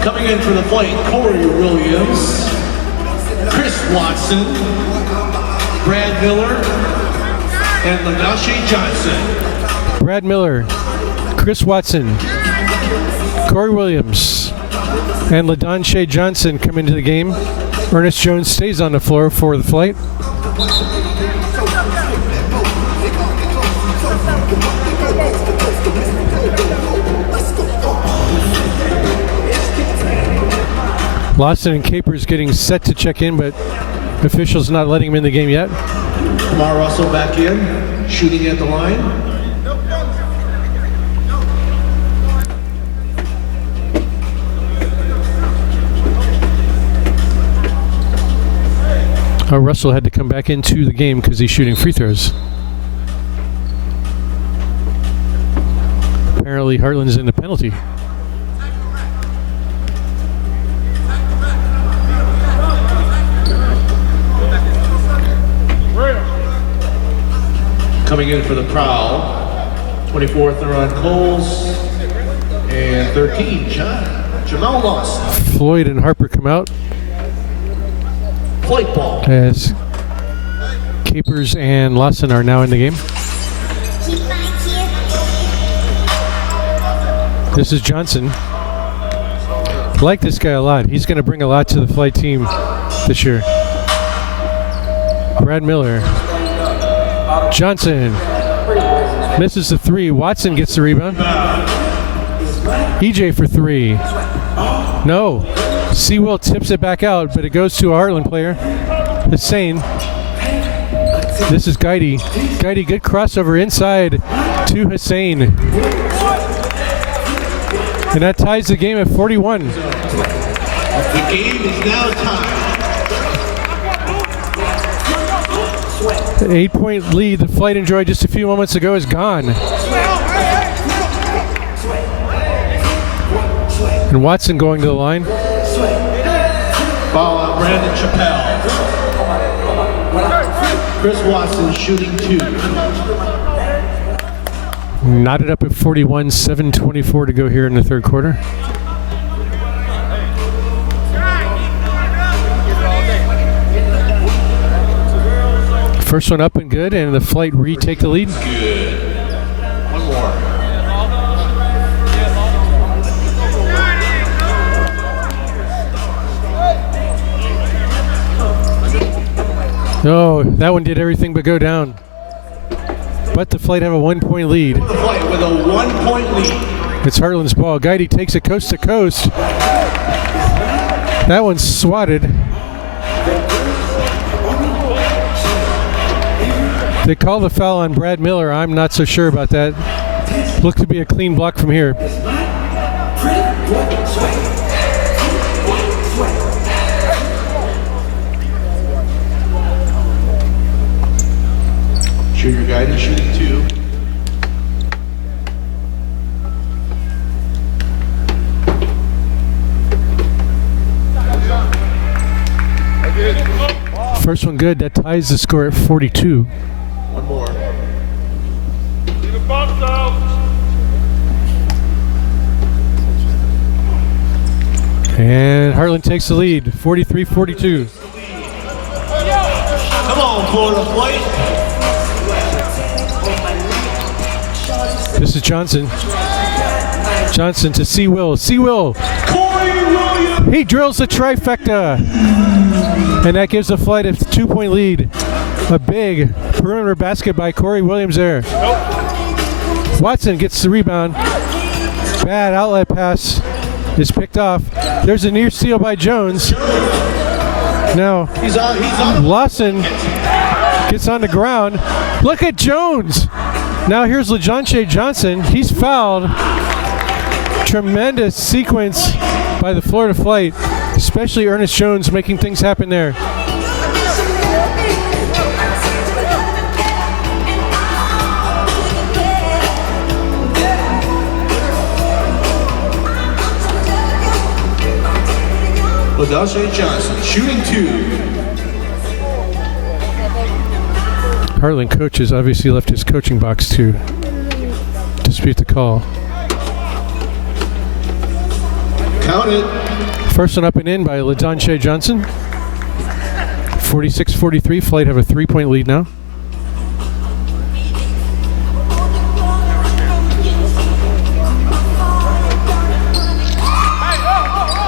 Coming in for the flight, Corey Williams, Chris Watson, Brad Miller, and Lanache Johnson. Brad Miller, Chris Watson, Corey Williams, and LaDonche Johnson come into the game. Ernest Jones stays on the floor for the flight. Lawson and Capers getting set to check in, but officials not letting him in the game yet. Kamar Russell back in, shooting at the line. Russell had to come back into the game because he's shooting free throws. Apparently Heartland's in the penalty. Coming in for the Prowl, 24th are on Coles, and 13, Jamal Lawson. Floyd and Harper come out. Flight ball. As Capers and Lawson are now in the game. This is Johnson. I like this guy a lot. He's going to bring a lot to the flight team this year. Brad Miller. Johnson misses the 3. Watson gets the rebound. EJ for 3. No. Sewell tips it back out, but it goes to a Heartland player. Hussein. This is Guidey. Guidey, good crossover inside to Hussein. And that ties the game at 41. The game is now tied. The 8-point lead the flight enjoyed just a few moments ago is gone. And Watson going to the line. Ball on Brandon Chappelle. Chris Watson shooting 2. Knotted up at 41, 7:24 to go here in the third quarter. First one up and good, and the flight retake the lead. Good. One more. No, that one did everything but go down. But the flight have a 1-point lead. The flight with a 1-point lead. It's Heartland's ball. Guidey takes it coast to coast. That one's swatted. They call the foul on Brad Miller. I'm not so sure about that. Looked to be a clean block from here. Junior Guidey shooting 2. First one good. That ties the score at 42. One more. And Heartland takes the lead, 43-42. Come on, Florida flight. This is Johnson. Johnson to Seawill. Seawill. Corey Williams. He drills the trifecta. And that gives the flight a 2-point lead. A big perimeter basket by Corey Williams there. Watson gets the rebound. Bad outlet pass is picked off. There's a near steal by Jones. Now, He's on. Lawson gets on the ground. Look at Jones. Now here's LaJohn Johnson. He's fouled. Tremendous sequence by the Florida flight, especially Ernest Jones making things happen there. LaDache Johnson shooting 2. Heartland coaches obviously left his coaching box to dispute the call. Count it. First one up and in by LaDache Johnson. 46-43. Flight have a 3-point lead now.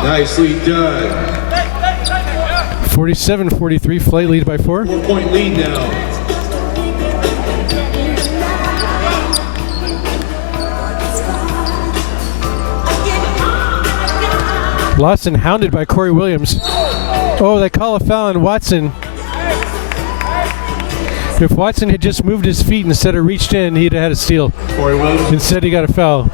Nicely done. 47-43. Flight lead by 4. 4-point lead now. Lawson hounded by Corey Williams. Oh, they call a foul on Watson. If Watson had just moved his feet instead of reached in, he'd have had a steal. Corey Williams. Instead, he got a foul.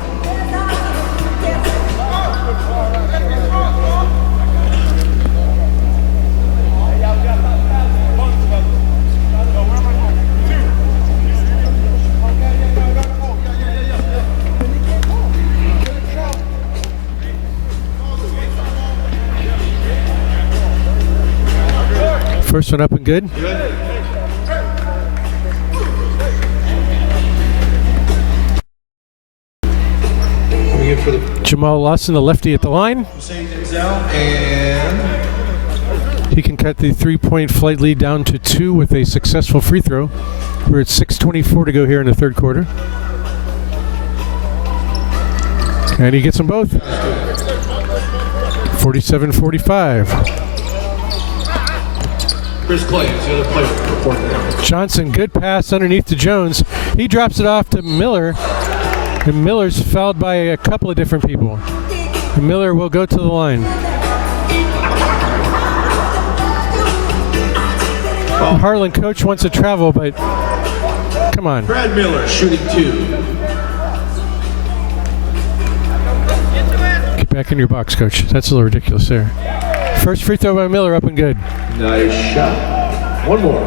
First one up and good. Jamal Lawson, the lefty at the line. And he can cut the 3-point flight lead down to 2 with a successful free throw. We're at 6:24 to go here in the third quarter. And he gets them both. 47-45. Chris Clay is the other player reporting now. Johnson, good pass underneath to Jones. He drops it off to Miller. And Miller's fouled by a couple of different people. And Miller will go to the line. The Heartland coach wants to travel, but come on. Brad Miller shooting 2. Get back in your box, coach. That's a little ridiculous there. First free throw by Miller, up and good. Nice shot. One more.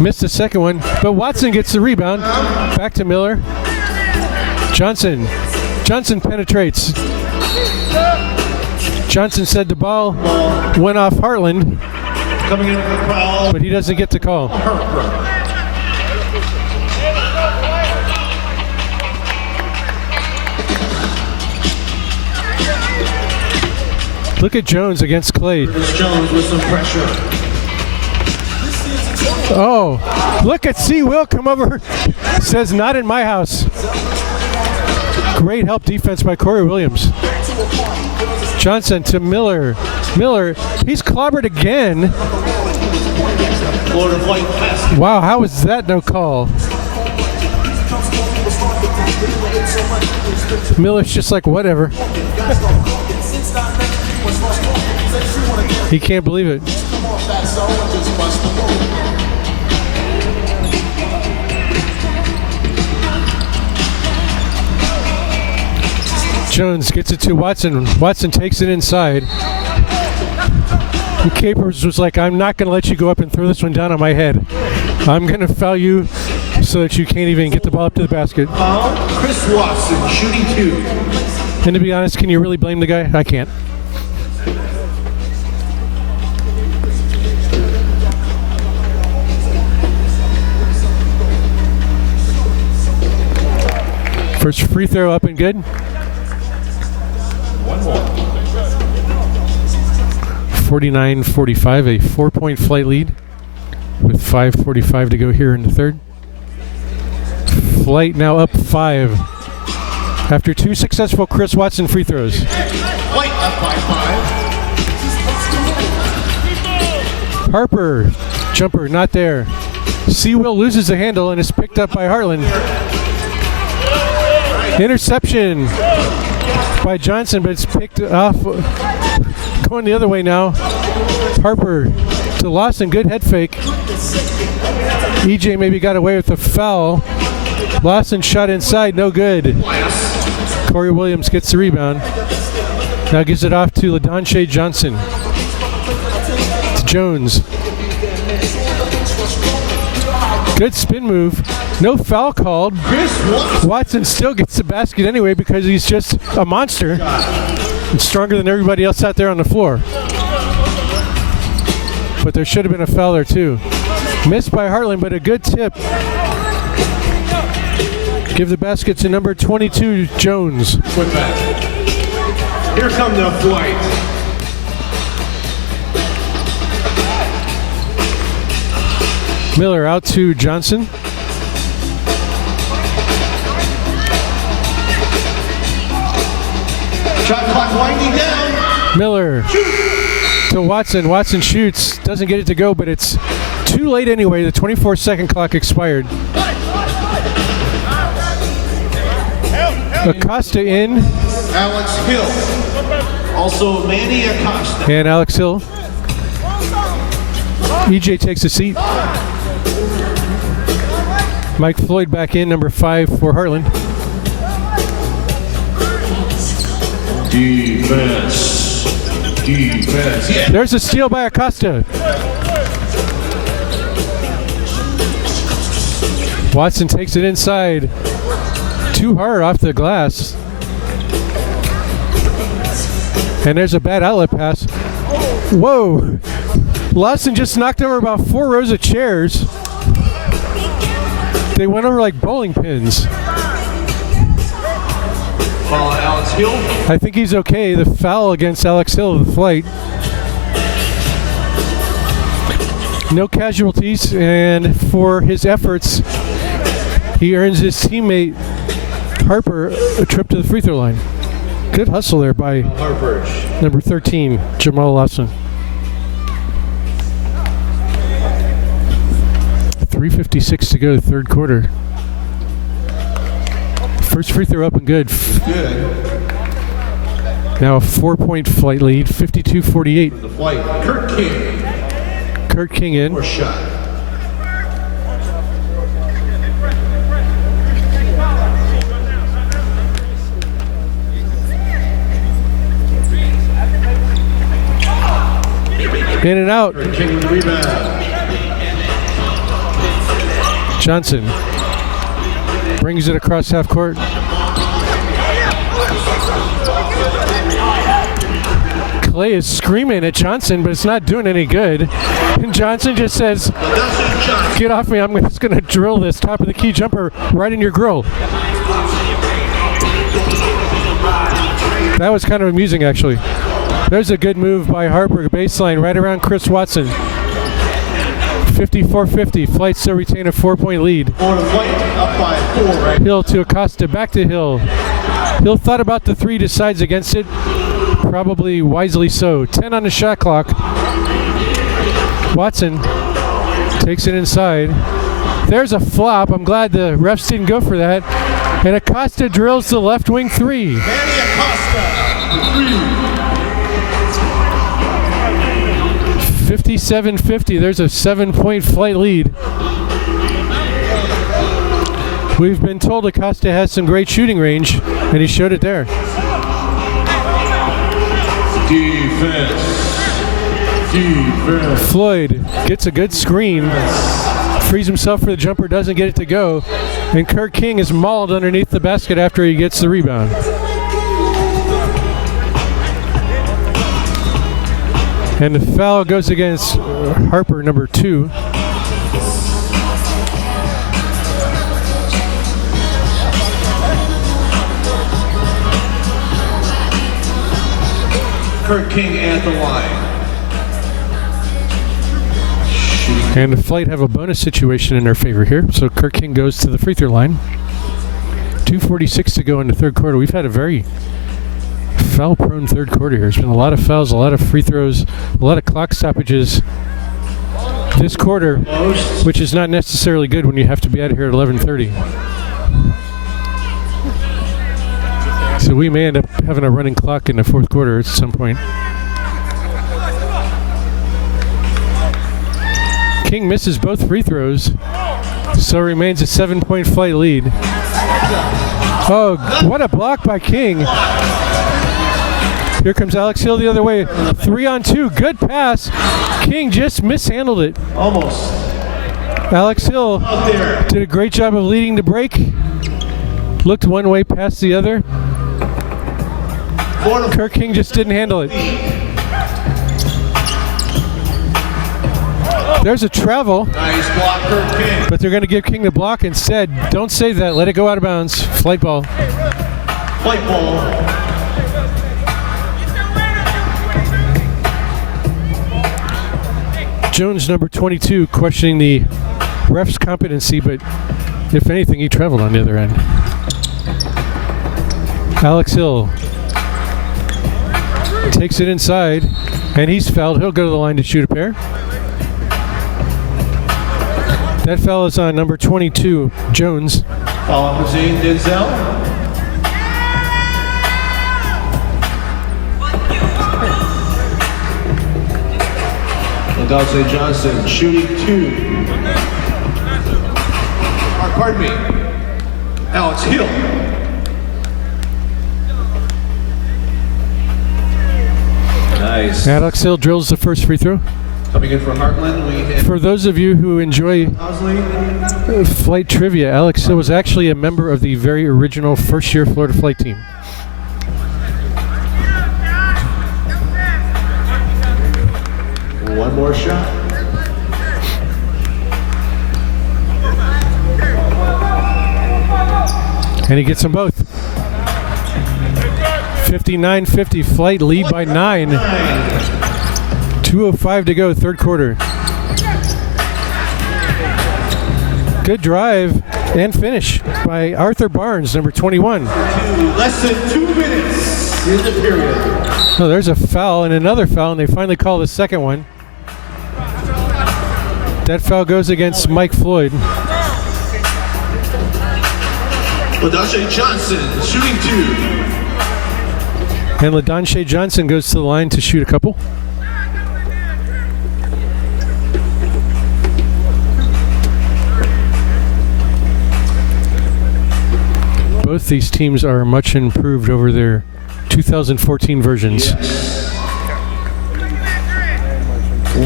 Missed the second one, but Watson gets the rebound. Back to Miller. Johnson penetrates. Johnson said the ball went off Heartland, Coming in for the foul. but he doesn't get the call. Look at Jones against Clay. Curtis Jones with some pressure. Oh, look at C. Will come over. Says, not in my house. Great help defense by Corey Williams. Johnson to Miller. Miller, he's clobbered again. Florida Flight basket. Wow, how is that no call? Miller's just like, whatever. He can't believe it. Jones gets it to Watson. Watson takes it inside. And Capers was like, I'm not going to let you go up and throw this one down on my head. I'm going to foul you so that you can't even get the ball up to the basket. Foul, Chris Watson shooting 2. And to be honest, can you really blame the guy? I can't. First free throw up and good. 49-45, a 4-point flight lead with 5:45 to go here in the third. Flight now up 5 after 2 successful Chris Watson free throws. Flight up by 5. Harper, jumper not there. C-Will loses the handle and is picked up by Heartland. Interception by Johnson, but it's picked off. Going the other way now. Harper to Lawson, good head fake. EJ maybe got away with the foul. Lawson shot inside, no good. Corey Williams gets the rebound. Now gives it off to LaDonche Johnson. To Jones. Good spin move. No foul called. Watson still gets the basket anyway because he's just a monster and stronger than everybody else out there on the floor. But there should have been a foul there too. Missed by Heartland, but a good tip. Give the basket to number 22, Jones. Here come the Flight. Miller out to Johnson. Shot clock winding down. Miller to Watson. Watson shoots. Doesn't get it to go, but it's too late anyway. The 24-second clock expired. Acosta in. Alex Hill. Also Manny Acosta. And Alex Hill. EJ takes a seat. Mike Floyd back in, number 5 for Heartland. Defense. Defense. Yeah. There's a steal by Acosta. Watson takes it inside. Too hard off the glass. And there's a bad outlet pass. Whoa. Lawson just knocked over about 4 rows of chairs. They went over like bowling pins. Foul on Alex Hill. I think he's okay. The foul against Alex Hill of the Flight. No casualties, and for his efforts, he earns his teammate Harper a trip to the free throw line. Good hustle there by Harper. number 13, Jamal Lawson. 3:56 to go, third quarter. First free throw up and good. Good. Now a 4-point flight lead, 52-48. The Flight. Kurt King. Kurt King in. Or shot. In and out. Kurt King with the rebound. Johnson brings it across half court. Clay is screaming at Johnson, but it's not doing any good. And Johnson just says, get off me, I'm just going to drill this top of the key jumper right in your grill. That was kind of amusing, actually. There's a good move by Harper, baseline right around Chris Watson. 54-50, flight still retain a 4-point lead. On a flight, up by 4 right. Hill to Acosta, back to Hill. Hill thought about the 3, decides against it. Probably wisely so. 10 on the shot clock. Watson takes it inside. There's a flop. I'm glad the refs didn't go for that. And Acosta drills the left wing 3. Manny Acosta, 57-50. There's a 7-point flight lead. We've been told Acosta has some great shooting range, and he showed it there. Defense. Floyd gets a good screen, frees himself for the jumper, doesn't get it to go, and Kirk King is mauled underneath the basket after he gets the rebound. And the foul goes against Harper, number 2. Kirk King at the line. And the Flight have a bonus situation in their favor here. So Kirk King goes to the free throw line. 2:46 to go in the third quarter. We've had a very foul-prone third quarter here. There's been a lot of fouls, a lot of free throws, a lot of clock stoppages this quarter, which is not necessarily good when you have to be out of here at 11:30. So we may end up having a running clock in the fourth quarter at some point. King misses both free throws, so remains a 7-point flight lead. Oh, what a block by King. Here comes Alex Hill the other way. 3-on-2, good pass. King just mishandled it. Almost. Alex Hill did a great job of leading the break. Looked one way past the other. Kirk King just didn't handle it. There's a travel. Nice block, Kirk King. But they're going to give King the block instead. Don't save that. Let it go out of bounds. Flight ball. Flight ball. Jones, number 22, questioning the ref's competency, but if anything, he traveled on the other end. Alex Hill takes it inside, and he's fouled. He'll go to the line to shoot a pair. That foul is on number 22, Jones. Foul on Hussein Denzel. Dante Johnson shooting 2. Pardon me. Alex Hill. Nice. Alex Hill drills the first free throw. Coming in for Heartland, we have For those of you who enjoy flight trivia, Alex Hill was actually a member of the very original first-year Florida flight team. One more shot. And he gets them both. 59-50, Flight lead by 9. 2:05 to go, third quarter. Good drive and finish by Arthur Barnes, number 21. Less than 2 minutes in the period. Oh, there's a foul and another foul, and they finally call the second one. That foul goes against Mike Floyd. LaDonche Johnson shooting 2. And LaDonche Johnson goes to the line to shoot a couple. Both these teams are much improved over their 2014 versions. Yes.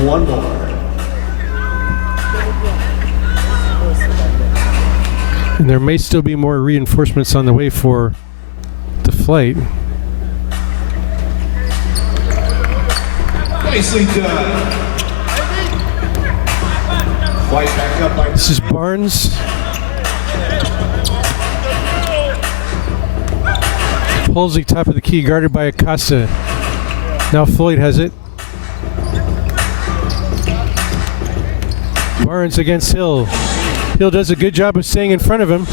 One more. And there may still be more reinforcements on the way for the flight. Nicely done. Flight back up by This is Barnes. Pulls the top of the key, guarded by Acosta. Now Floyd has it. Barnes against Hill. Hill does a good job of staying in front of him.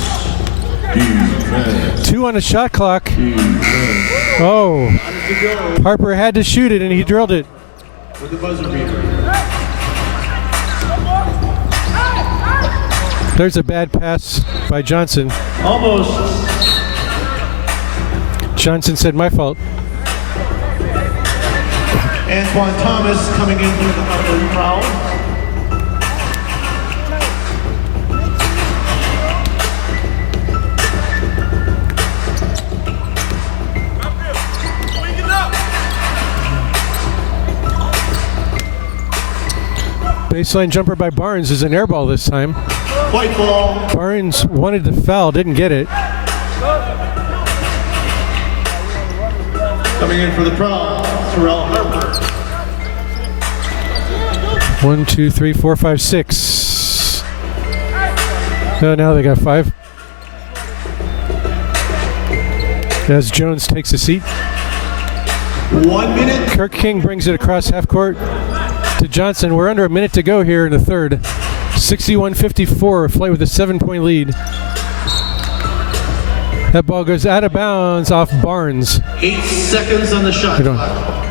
2 on the shot clock. Oh, Harper had to shoot it and he drilled it. With the buzzer beater. There's a bad pass by Johnson. Almost. Johnson said, my fault. Antoine Thomas coming in through the Heartland Prowl. Baseline jumper by Barnes is an air ball this time. White ball. Barnes wanted the foul, didn't get it. Coming in for the Prowl, Terrell Harper. 1, 2, 3, 4, 5, 6. Oh, now they got 5. As Jones takes a seat. 1 minute. Kirk King brings it across half court to Johnson. We're under a minute to go here in the third. 61-54, Flight with a 7-point lead. That ball goes out of bounds off Barnes. 8 seconds on the shot clock.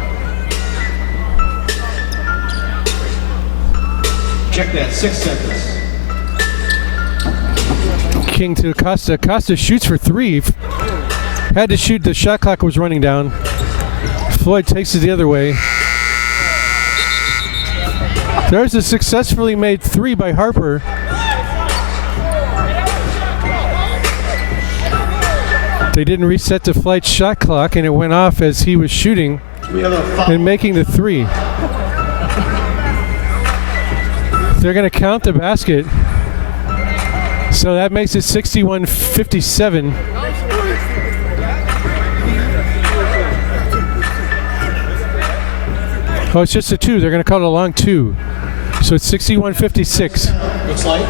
Check that, 6 seconds. King to Acosta. Acosta shoots for 3. Had to shoot, the shot clock was running down. Floyd takes it the other way. There's a successfully made 3 by Harper. They didn't reset the Flight's shot clock and it went off as he was shooting and making the 3. They're going to count the basket. So that makes it 61-57. Oh, it's just a 2. They're going to call it a long 2. So it's 61-56. Looks like.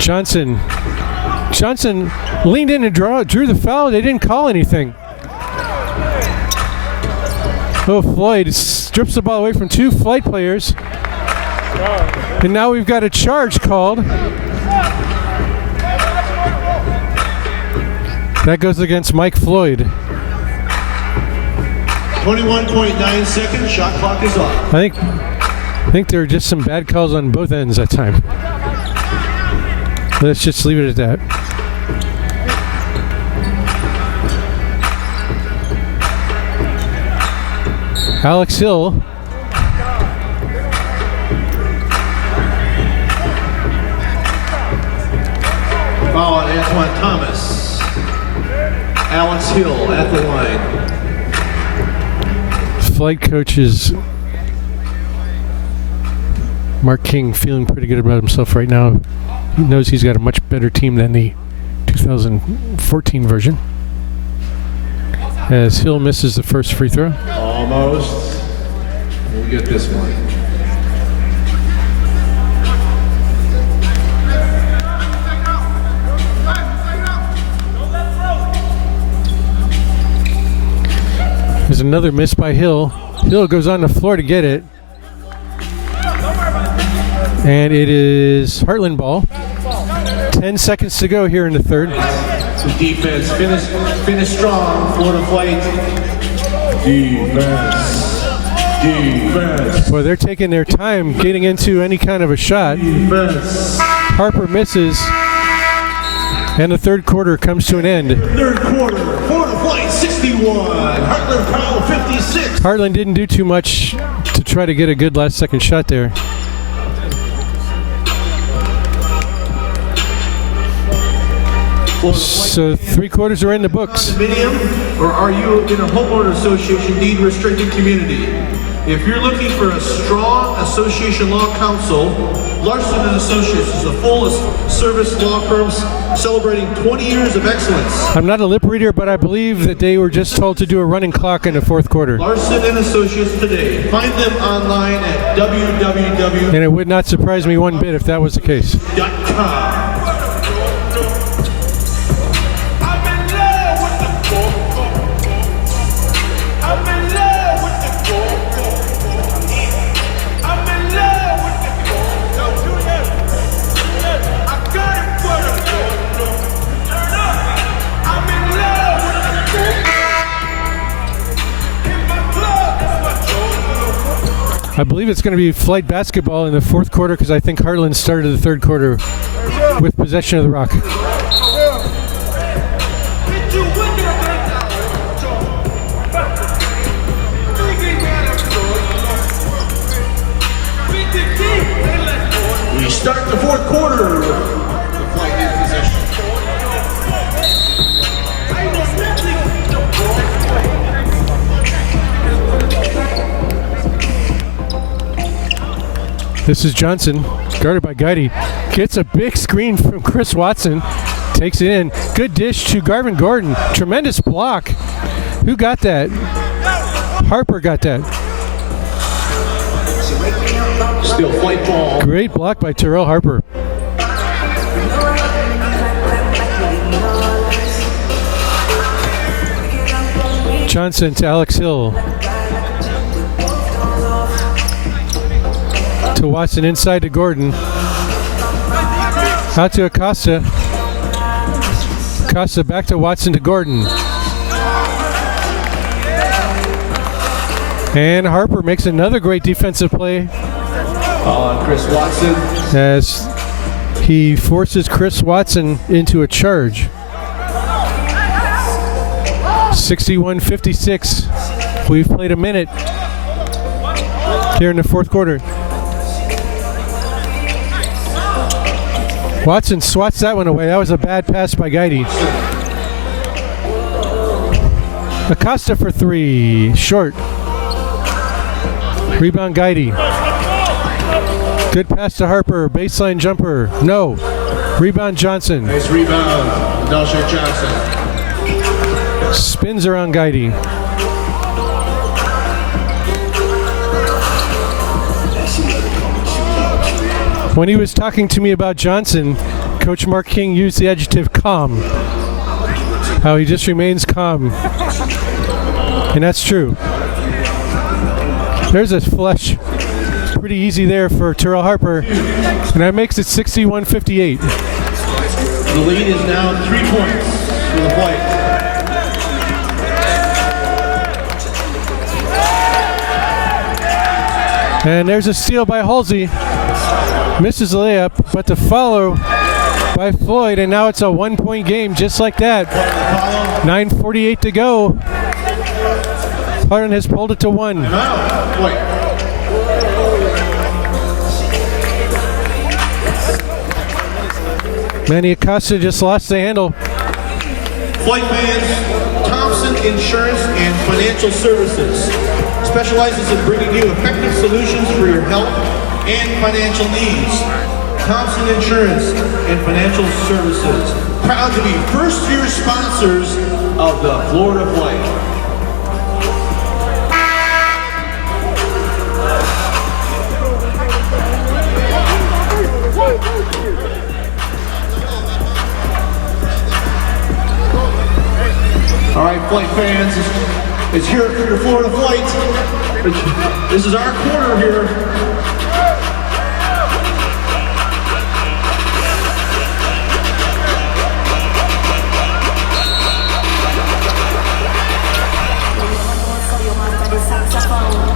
Johnson leaned in and drew the foul. They didn't call anything. Oh, Floyd strips the ball away from 2 Flight players. And now we've got a charge called. That goes against Mike Floyd. 21.9 seconds, shot clock is off. I think there are just some bad calls on both ends that time. Let's just leave it at that. Alex Hill. Foul on Antoine Thomas. Alex Hill at the line. Flight coaches Mark King feeling pretty good about himself right now. He knows he's got a much better team than the 2014 version. As Hill misses the first free throw. Almost. We'll get this one. There's another miss by Hill. Hill goes on the floor to get it. And it is Heartland ball. 10 seconds to go here in the third. The defense finish strong. Florida Flight. Defense. Boy, they're taking their time getting into any kind of a shot. Defense. Harper misses. And the third quarter comes to an end. Third quarter. Florida Flight 61. Heartland Prowl 56. Heartland didn't do too much to try to get a good last second shot there. So 3 quarters are in the books. Condominium, or are you in a homeowner association deed restricted community? If you're looking for a strong association law counsel, Larson & Associates is a full-service law firm celebrating 20 years of excellence. I'm not a lip reader, but I believe that they were just told to do a running clock in the fourth quarter. Larson & Associates today. Find them online at www.com. And it would not surprise me one bit if that was the case. I believe it's going to be flight basketball in the fourth quarter because I think Heartland started the third quarter with possession of the rock. We start the fourth quarter. The flight in possession. This is Johnson, guarded by Guidy. Gets a big screen from Chris Watson. Takes it in. Good dish to Garvin Gordon. Tremendous block. Who got that? Harper got that. Still flight ball. Great block by Terrell Harper. Johnson to Alex Hill. To Watson inside to Gordon. Out to Acosta. Acosta back to Watson to Gordon. And Harper makes another great defensive play On Chris Watson. as he forces Chris Watson into a charge. 61-56. We've played a minute here in the fourth quarter. Watson swats that one away. That was a bad pass by Guidy. Acosta for three. Short. Rebound Guidy. Good pass to Harper. Baseline jumper. No. Rebound Johnson. Nice rebound. Delsher Johnson. Spins around Guidy. When he was talking to me about Johnson, Coach Mark King used the adjective calm. How he just remains calm. And that's true. There's a flush. Pretty easy there for Terrell Harper. And that makes it 61-58. The lead is now 3 points for the flight. And there's a steal by Halsey. Misses the layup, but the follow by Floyd, and now it's a 1-point game just like that. 9:48 to go. Heartland has pulled it to 1. Manny Acosta just lost the handle. Flight fans, Thompson Insurance and Financial Services specializes in bringing you effective solutions for your health and financial needs. Thompson Insurance and Financial Services, proud to be first-year sponsors of the Florida Flight. All right, flight fans, it's here for your Florida Flight. This is our quarter here.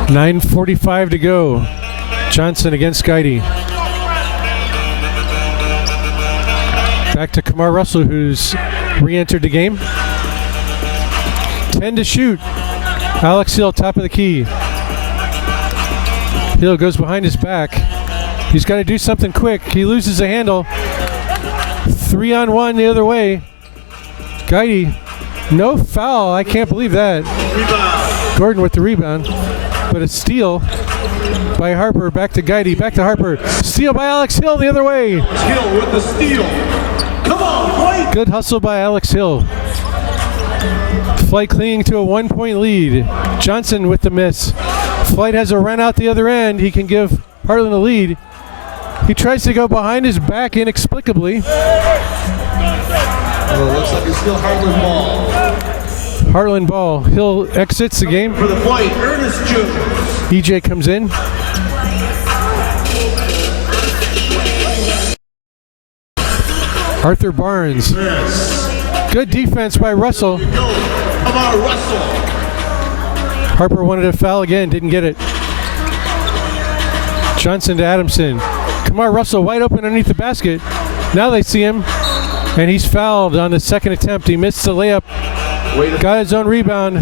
.9:45 to go. Johnson against Guidy. Back to Kamar Russell, who's re-entered the game. 10 to shoot. Alex Hill, top of the key. Hill goes behind his back. He's got to do something quick. He loses the handle. 3-on-1 the other way. Guidy, no foul. I can't believe that. Rebound. Gordon with the rebound. But a steal by Harper. Back to Guidy. Back to Harper. Steal by Alex Hill the other way. Hill with the steal. Come on, Flight. Good hustle by Alex Hill. Flight clinging to a 1-point lead. Johnson with the miss. Flight has a run out the other end. He can give Heartland a lead. He tries to go behind his back inexplicably. Well, it looks like it's still Heartland ball. Heartland ball. Hill exits the game. For the Flight, Ernest Jones. EJ comes in. Arthur Barnes. Yes. Good defense by Russell. How about Russell? Harper wanted a foul again, didn't get it. Johnson to Adamson. Kamar Russell wide open underneath the basket. Now they see him, and he's fouled on the second attempt. He missed the layup. Got his own rebound.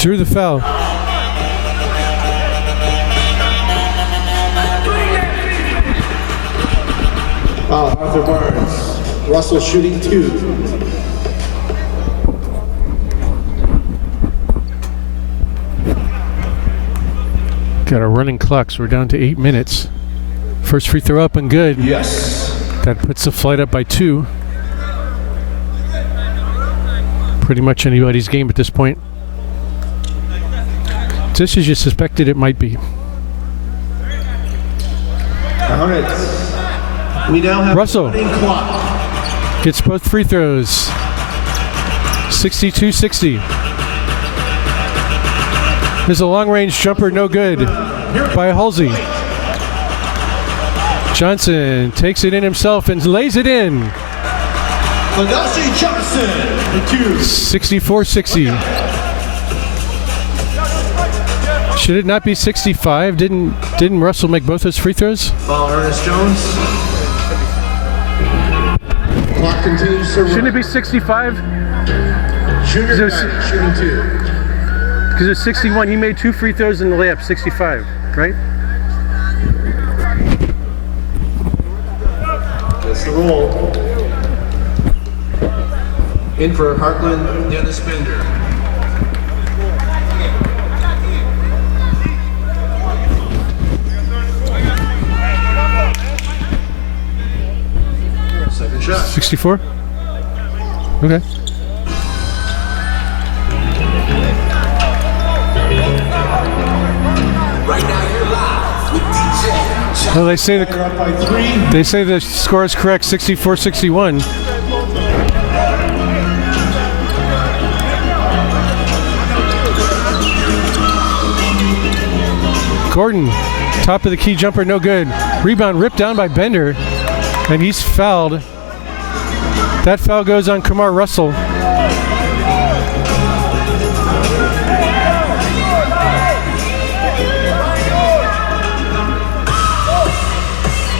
Drew the foul. Arthur Barnes. Russell shooting 2. Got a running clock, so we're down to 8 minutes. First free throw up and good. Yes. That puts the flight up by 2. Pretty much anybody's game at this point. Just as you suspected it might be. Hornets. We now have Russell a running clock. gets both free throws. 62-60. There's a long-range jumper, no good, by Halsey. Johnson takes it in himself and lays it in. Lagasse Johnson, the 2. 64-60. Should it not be 65? Didn't Russell make both his free throws? Ball, Ernest Jones. Clock continues to run. Shouldn't it be 65? Junior Knight shooting 2. Because it's 61. He made 2 free throws in the layup. 65, right? That's the roll. In for Heartland, Dennis Bender. Second shot. 64? Okay. Well, they say They're up by 3. they say the score is correct. 64-61. Gordon, top of the key jumper, no good. Rebound ripped down by Bender, and he's fouled. That foul goes on Kamar Russell.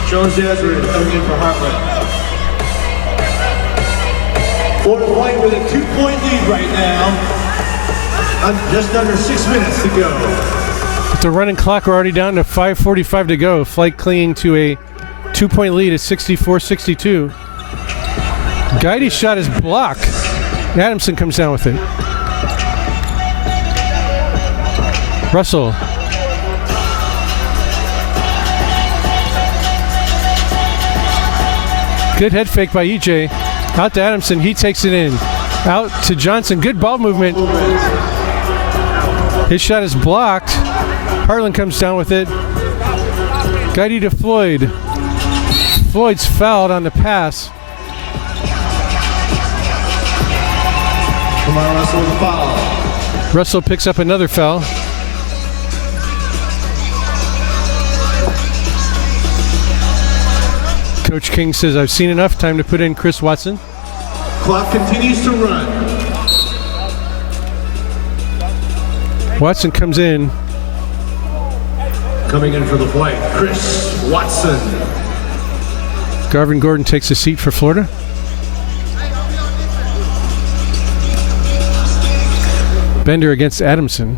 Jones Desiree coming in for Heartland. Florida White with a 2-point lead right now. Just under 6 minutes to go. With the running clock, we're already down to 5:45 to go. Flight clinging to a 2-point lead at 64-62. Guide's shot is blocked. Adamson comes down with it. Russell. Good head fake by EJ. Out to Adamson. He takes it in. Out to Johnson. Good ball movement. His shot is blocked. Harlan comes down with it. Guide to Floyd. Floyd's fouled on the pass. Come on, Russell with a foul. Russell picks up another foul. Coach King says, I've seen enough. Time to put in Chris Watson. Clock continues to run. Watson comes in. Coming in for the flight, Chris Watson. Garvin Gordon takes a seat for Florida. Bender against Adamson.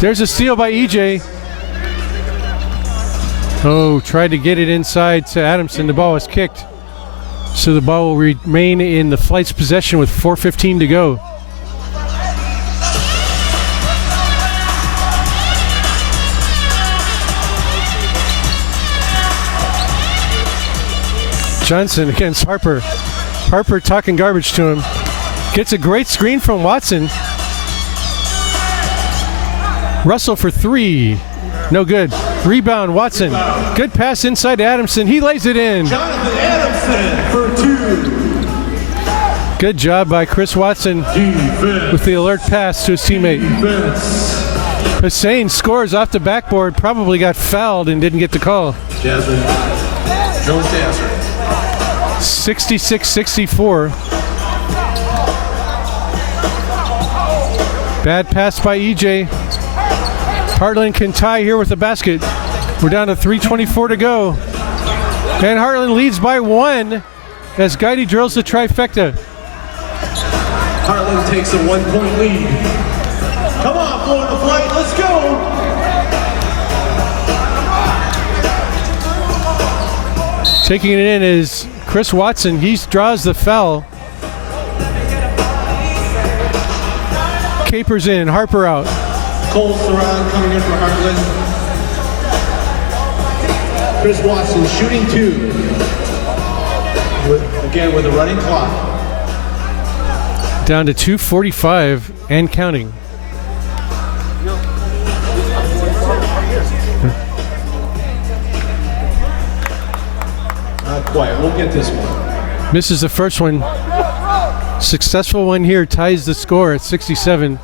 There's a steal by EJ. Oh, tried to get it inside to Adamson. The ball was kicked. So the ball will remain in the Flight's possession with 4:15 to go. Johnson against Harper. Harper talking garbage to him. Gets a great screen from Watson. Russell for 3. No good. Rebound, Watson. Good pass inside to Adamson. He lays it in. Jonathan Adamson for 2. Good job by Chris Watson with the alert pass to his teammate. Hussein scores off the backboard. Probably got fouled and didn't get the call. Jasmine Jones Dancer. 66-64. Bad pass by EJ. Heartland can tie here with the basket. We're down to 3:24 to go. And Heartland leads by 1 as Guidi drills the trifecta. Heartland takes a 1-point lead. Come on, Florida Flight, let's go! Taking it in is Chris Watson. He draws the foul. Capers in, Harper out. Cole Saran coming in for Heartland. Chris Watson shooting 2. Again with a running clock. Down to 2:45 and counting. Not quite, we'll get this one. Misses the first one. Successful one here, ties the score at 67.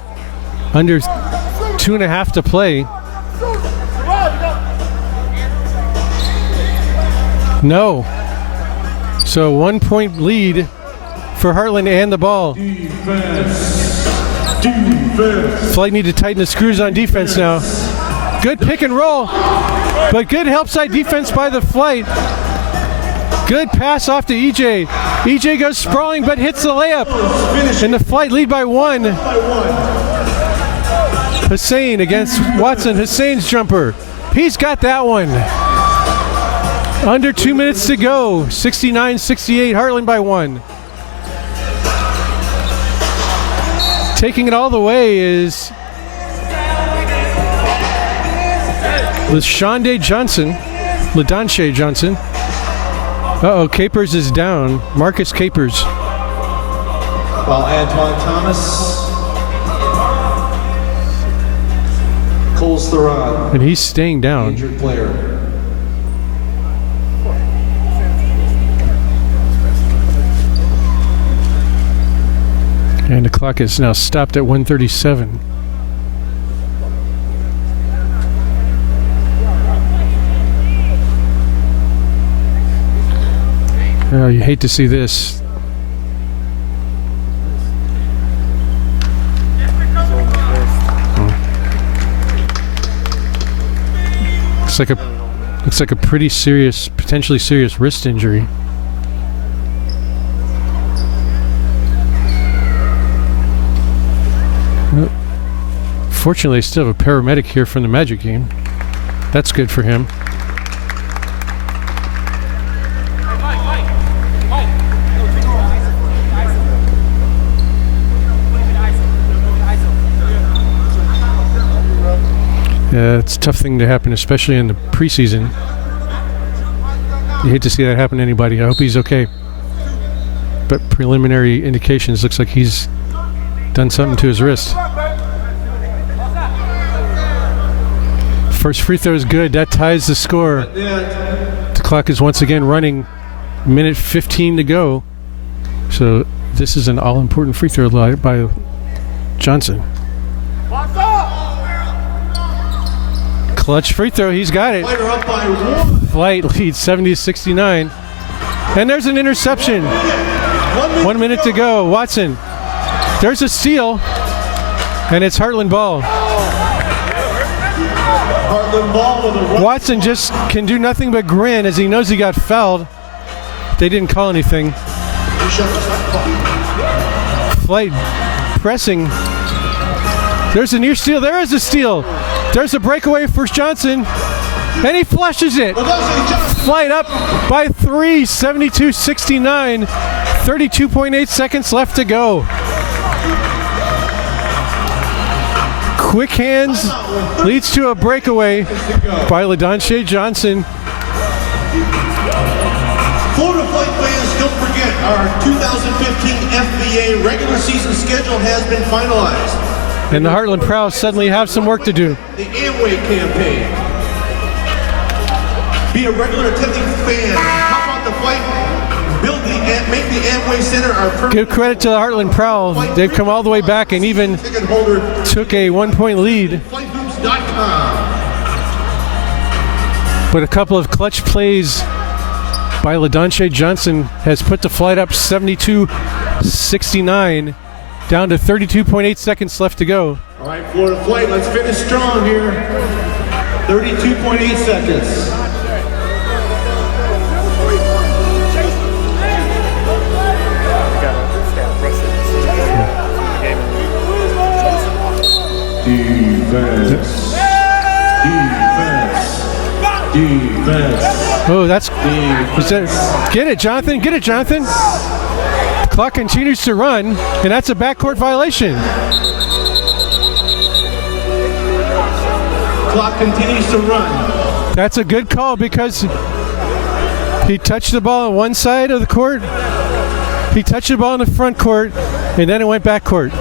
Under 2.5 to play. No. So 1-point lead for Heartland and the ball. Defense. Flight need to tighten the screws on defense now. Good pick and roll, but good help side defense by the Flight. Good pass off to EJ. EJ goes sprawling but hits the layup. And the Flight lead by 1. Hussein against Watson. Hussein's jumper. He's got that one. Under 2 minutes to go. 69-68. Heartland by 1. Taking it all the way is LaDonche Johnson. Uh-oh, Capers is down. Marcus Capers. While Antoine Thomas, Cole Saran, And he's staying down. injured player. And the clock is now stopped at 1:37. Oh, you hate to see this. Looks like a pretty serious, potentially serious wrist injury. Fortunately, I still have a paramedic here from the Magic game. That's good for him. Yeah, it's a tough thing to happen, especially in the preseason. You hate to see that happen to anybody. I hope he's okay. But preliminary indications looks like he's done something to his wrist. First free throw is good. That ties the score. The clock is once again running. Minute 15 to go. So this is an all-important free throw by Johnson. Clutch free throw. He's got it. Flight leads 70-69. And there's an interception. 1 minute to go. Watson. There's a steal. And it's Heartland ball. Watson just can do nothing but grin as he knows he got fouled. They didn't call anything. Flight pressing. There's a near steal. There is a steal. There's a breakaway for Johnson. And he flushes it. Flight up by 3, 72-69. 32.8 seconds left to go. Quick hands leads to a breakaway by LaDonche Johnson. Florida Flight fans, don't forget our 2015 FBA regular season schedule has been finalized. And the Heartland Prowl suddenly have some work to do. The AMWAY campaign. Be a regular attending fan. Help out the flight. Make the AMWAY Center our permanent. Give credit to the Heartland Prowl. They've come all the way back and even took a 1-point lead. But a couple of clutch plays by LaDonche Johnson has put the Flight up 72-69. Down to 32.8 seconds left to go. All right, Florida Flight, let's finish strong here. 32.8 seconds. Defense. Defense. Defense. Oh, that's... Get it, Jonathan. Get it, Jonathan. The clock continues to run, and that's a backcourt violation. Clock continues to run. That's a good call because he touched the ball on one side of the court. He touched the ball in the front court, and then it went backcourt.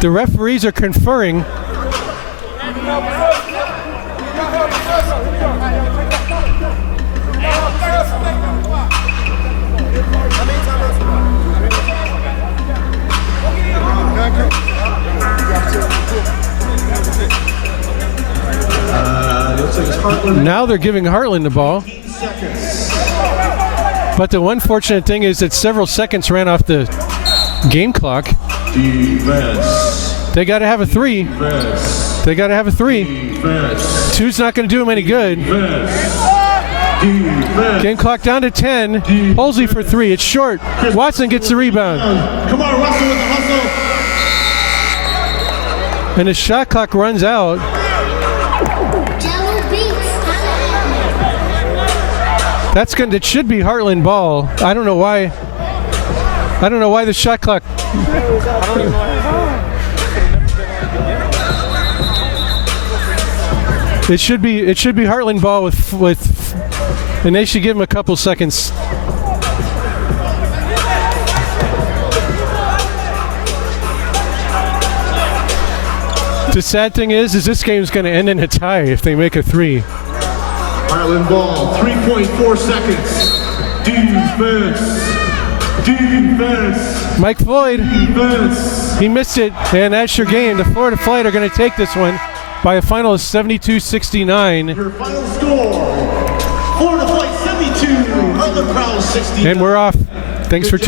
The referees are conferring. Now they're giving Heartland the ball. But the one fortunate thing is that several seconds ran off the game clock. Defense. They got to have a three. Defense. They got to have a three. Defense. Two's not going to do them any good. Defense. Game clock down to 10. Halsey for three. It's short. Watson gets the rebound. Come on, Russell with the hustle. And the shot clock runs out. That should be Heartland ball. I don't know why. I don't know why the shot clock. It should be Heartland ball with, and they should give him a couple seconds. The sad thing is this game's going to end in a tie if they make a three. Heartland ball, 3.4 seconds. Defense. Defense. Mike Floyd, Defense. he missed it, and that's your game. The Florida Flight are going to take this one by a final of 72-69. Your final score, Florida Flight 72, Heartland Prowl 69. And we're off. Thanks for tuning in.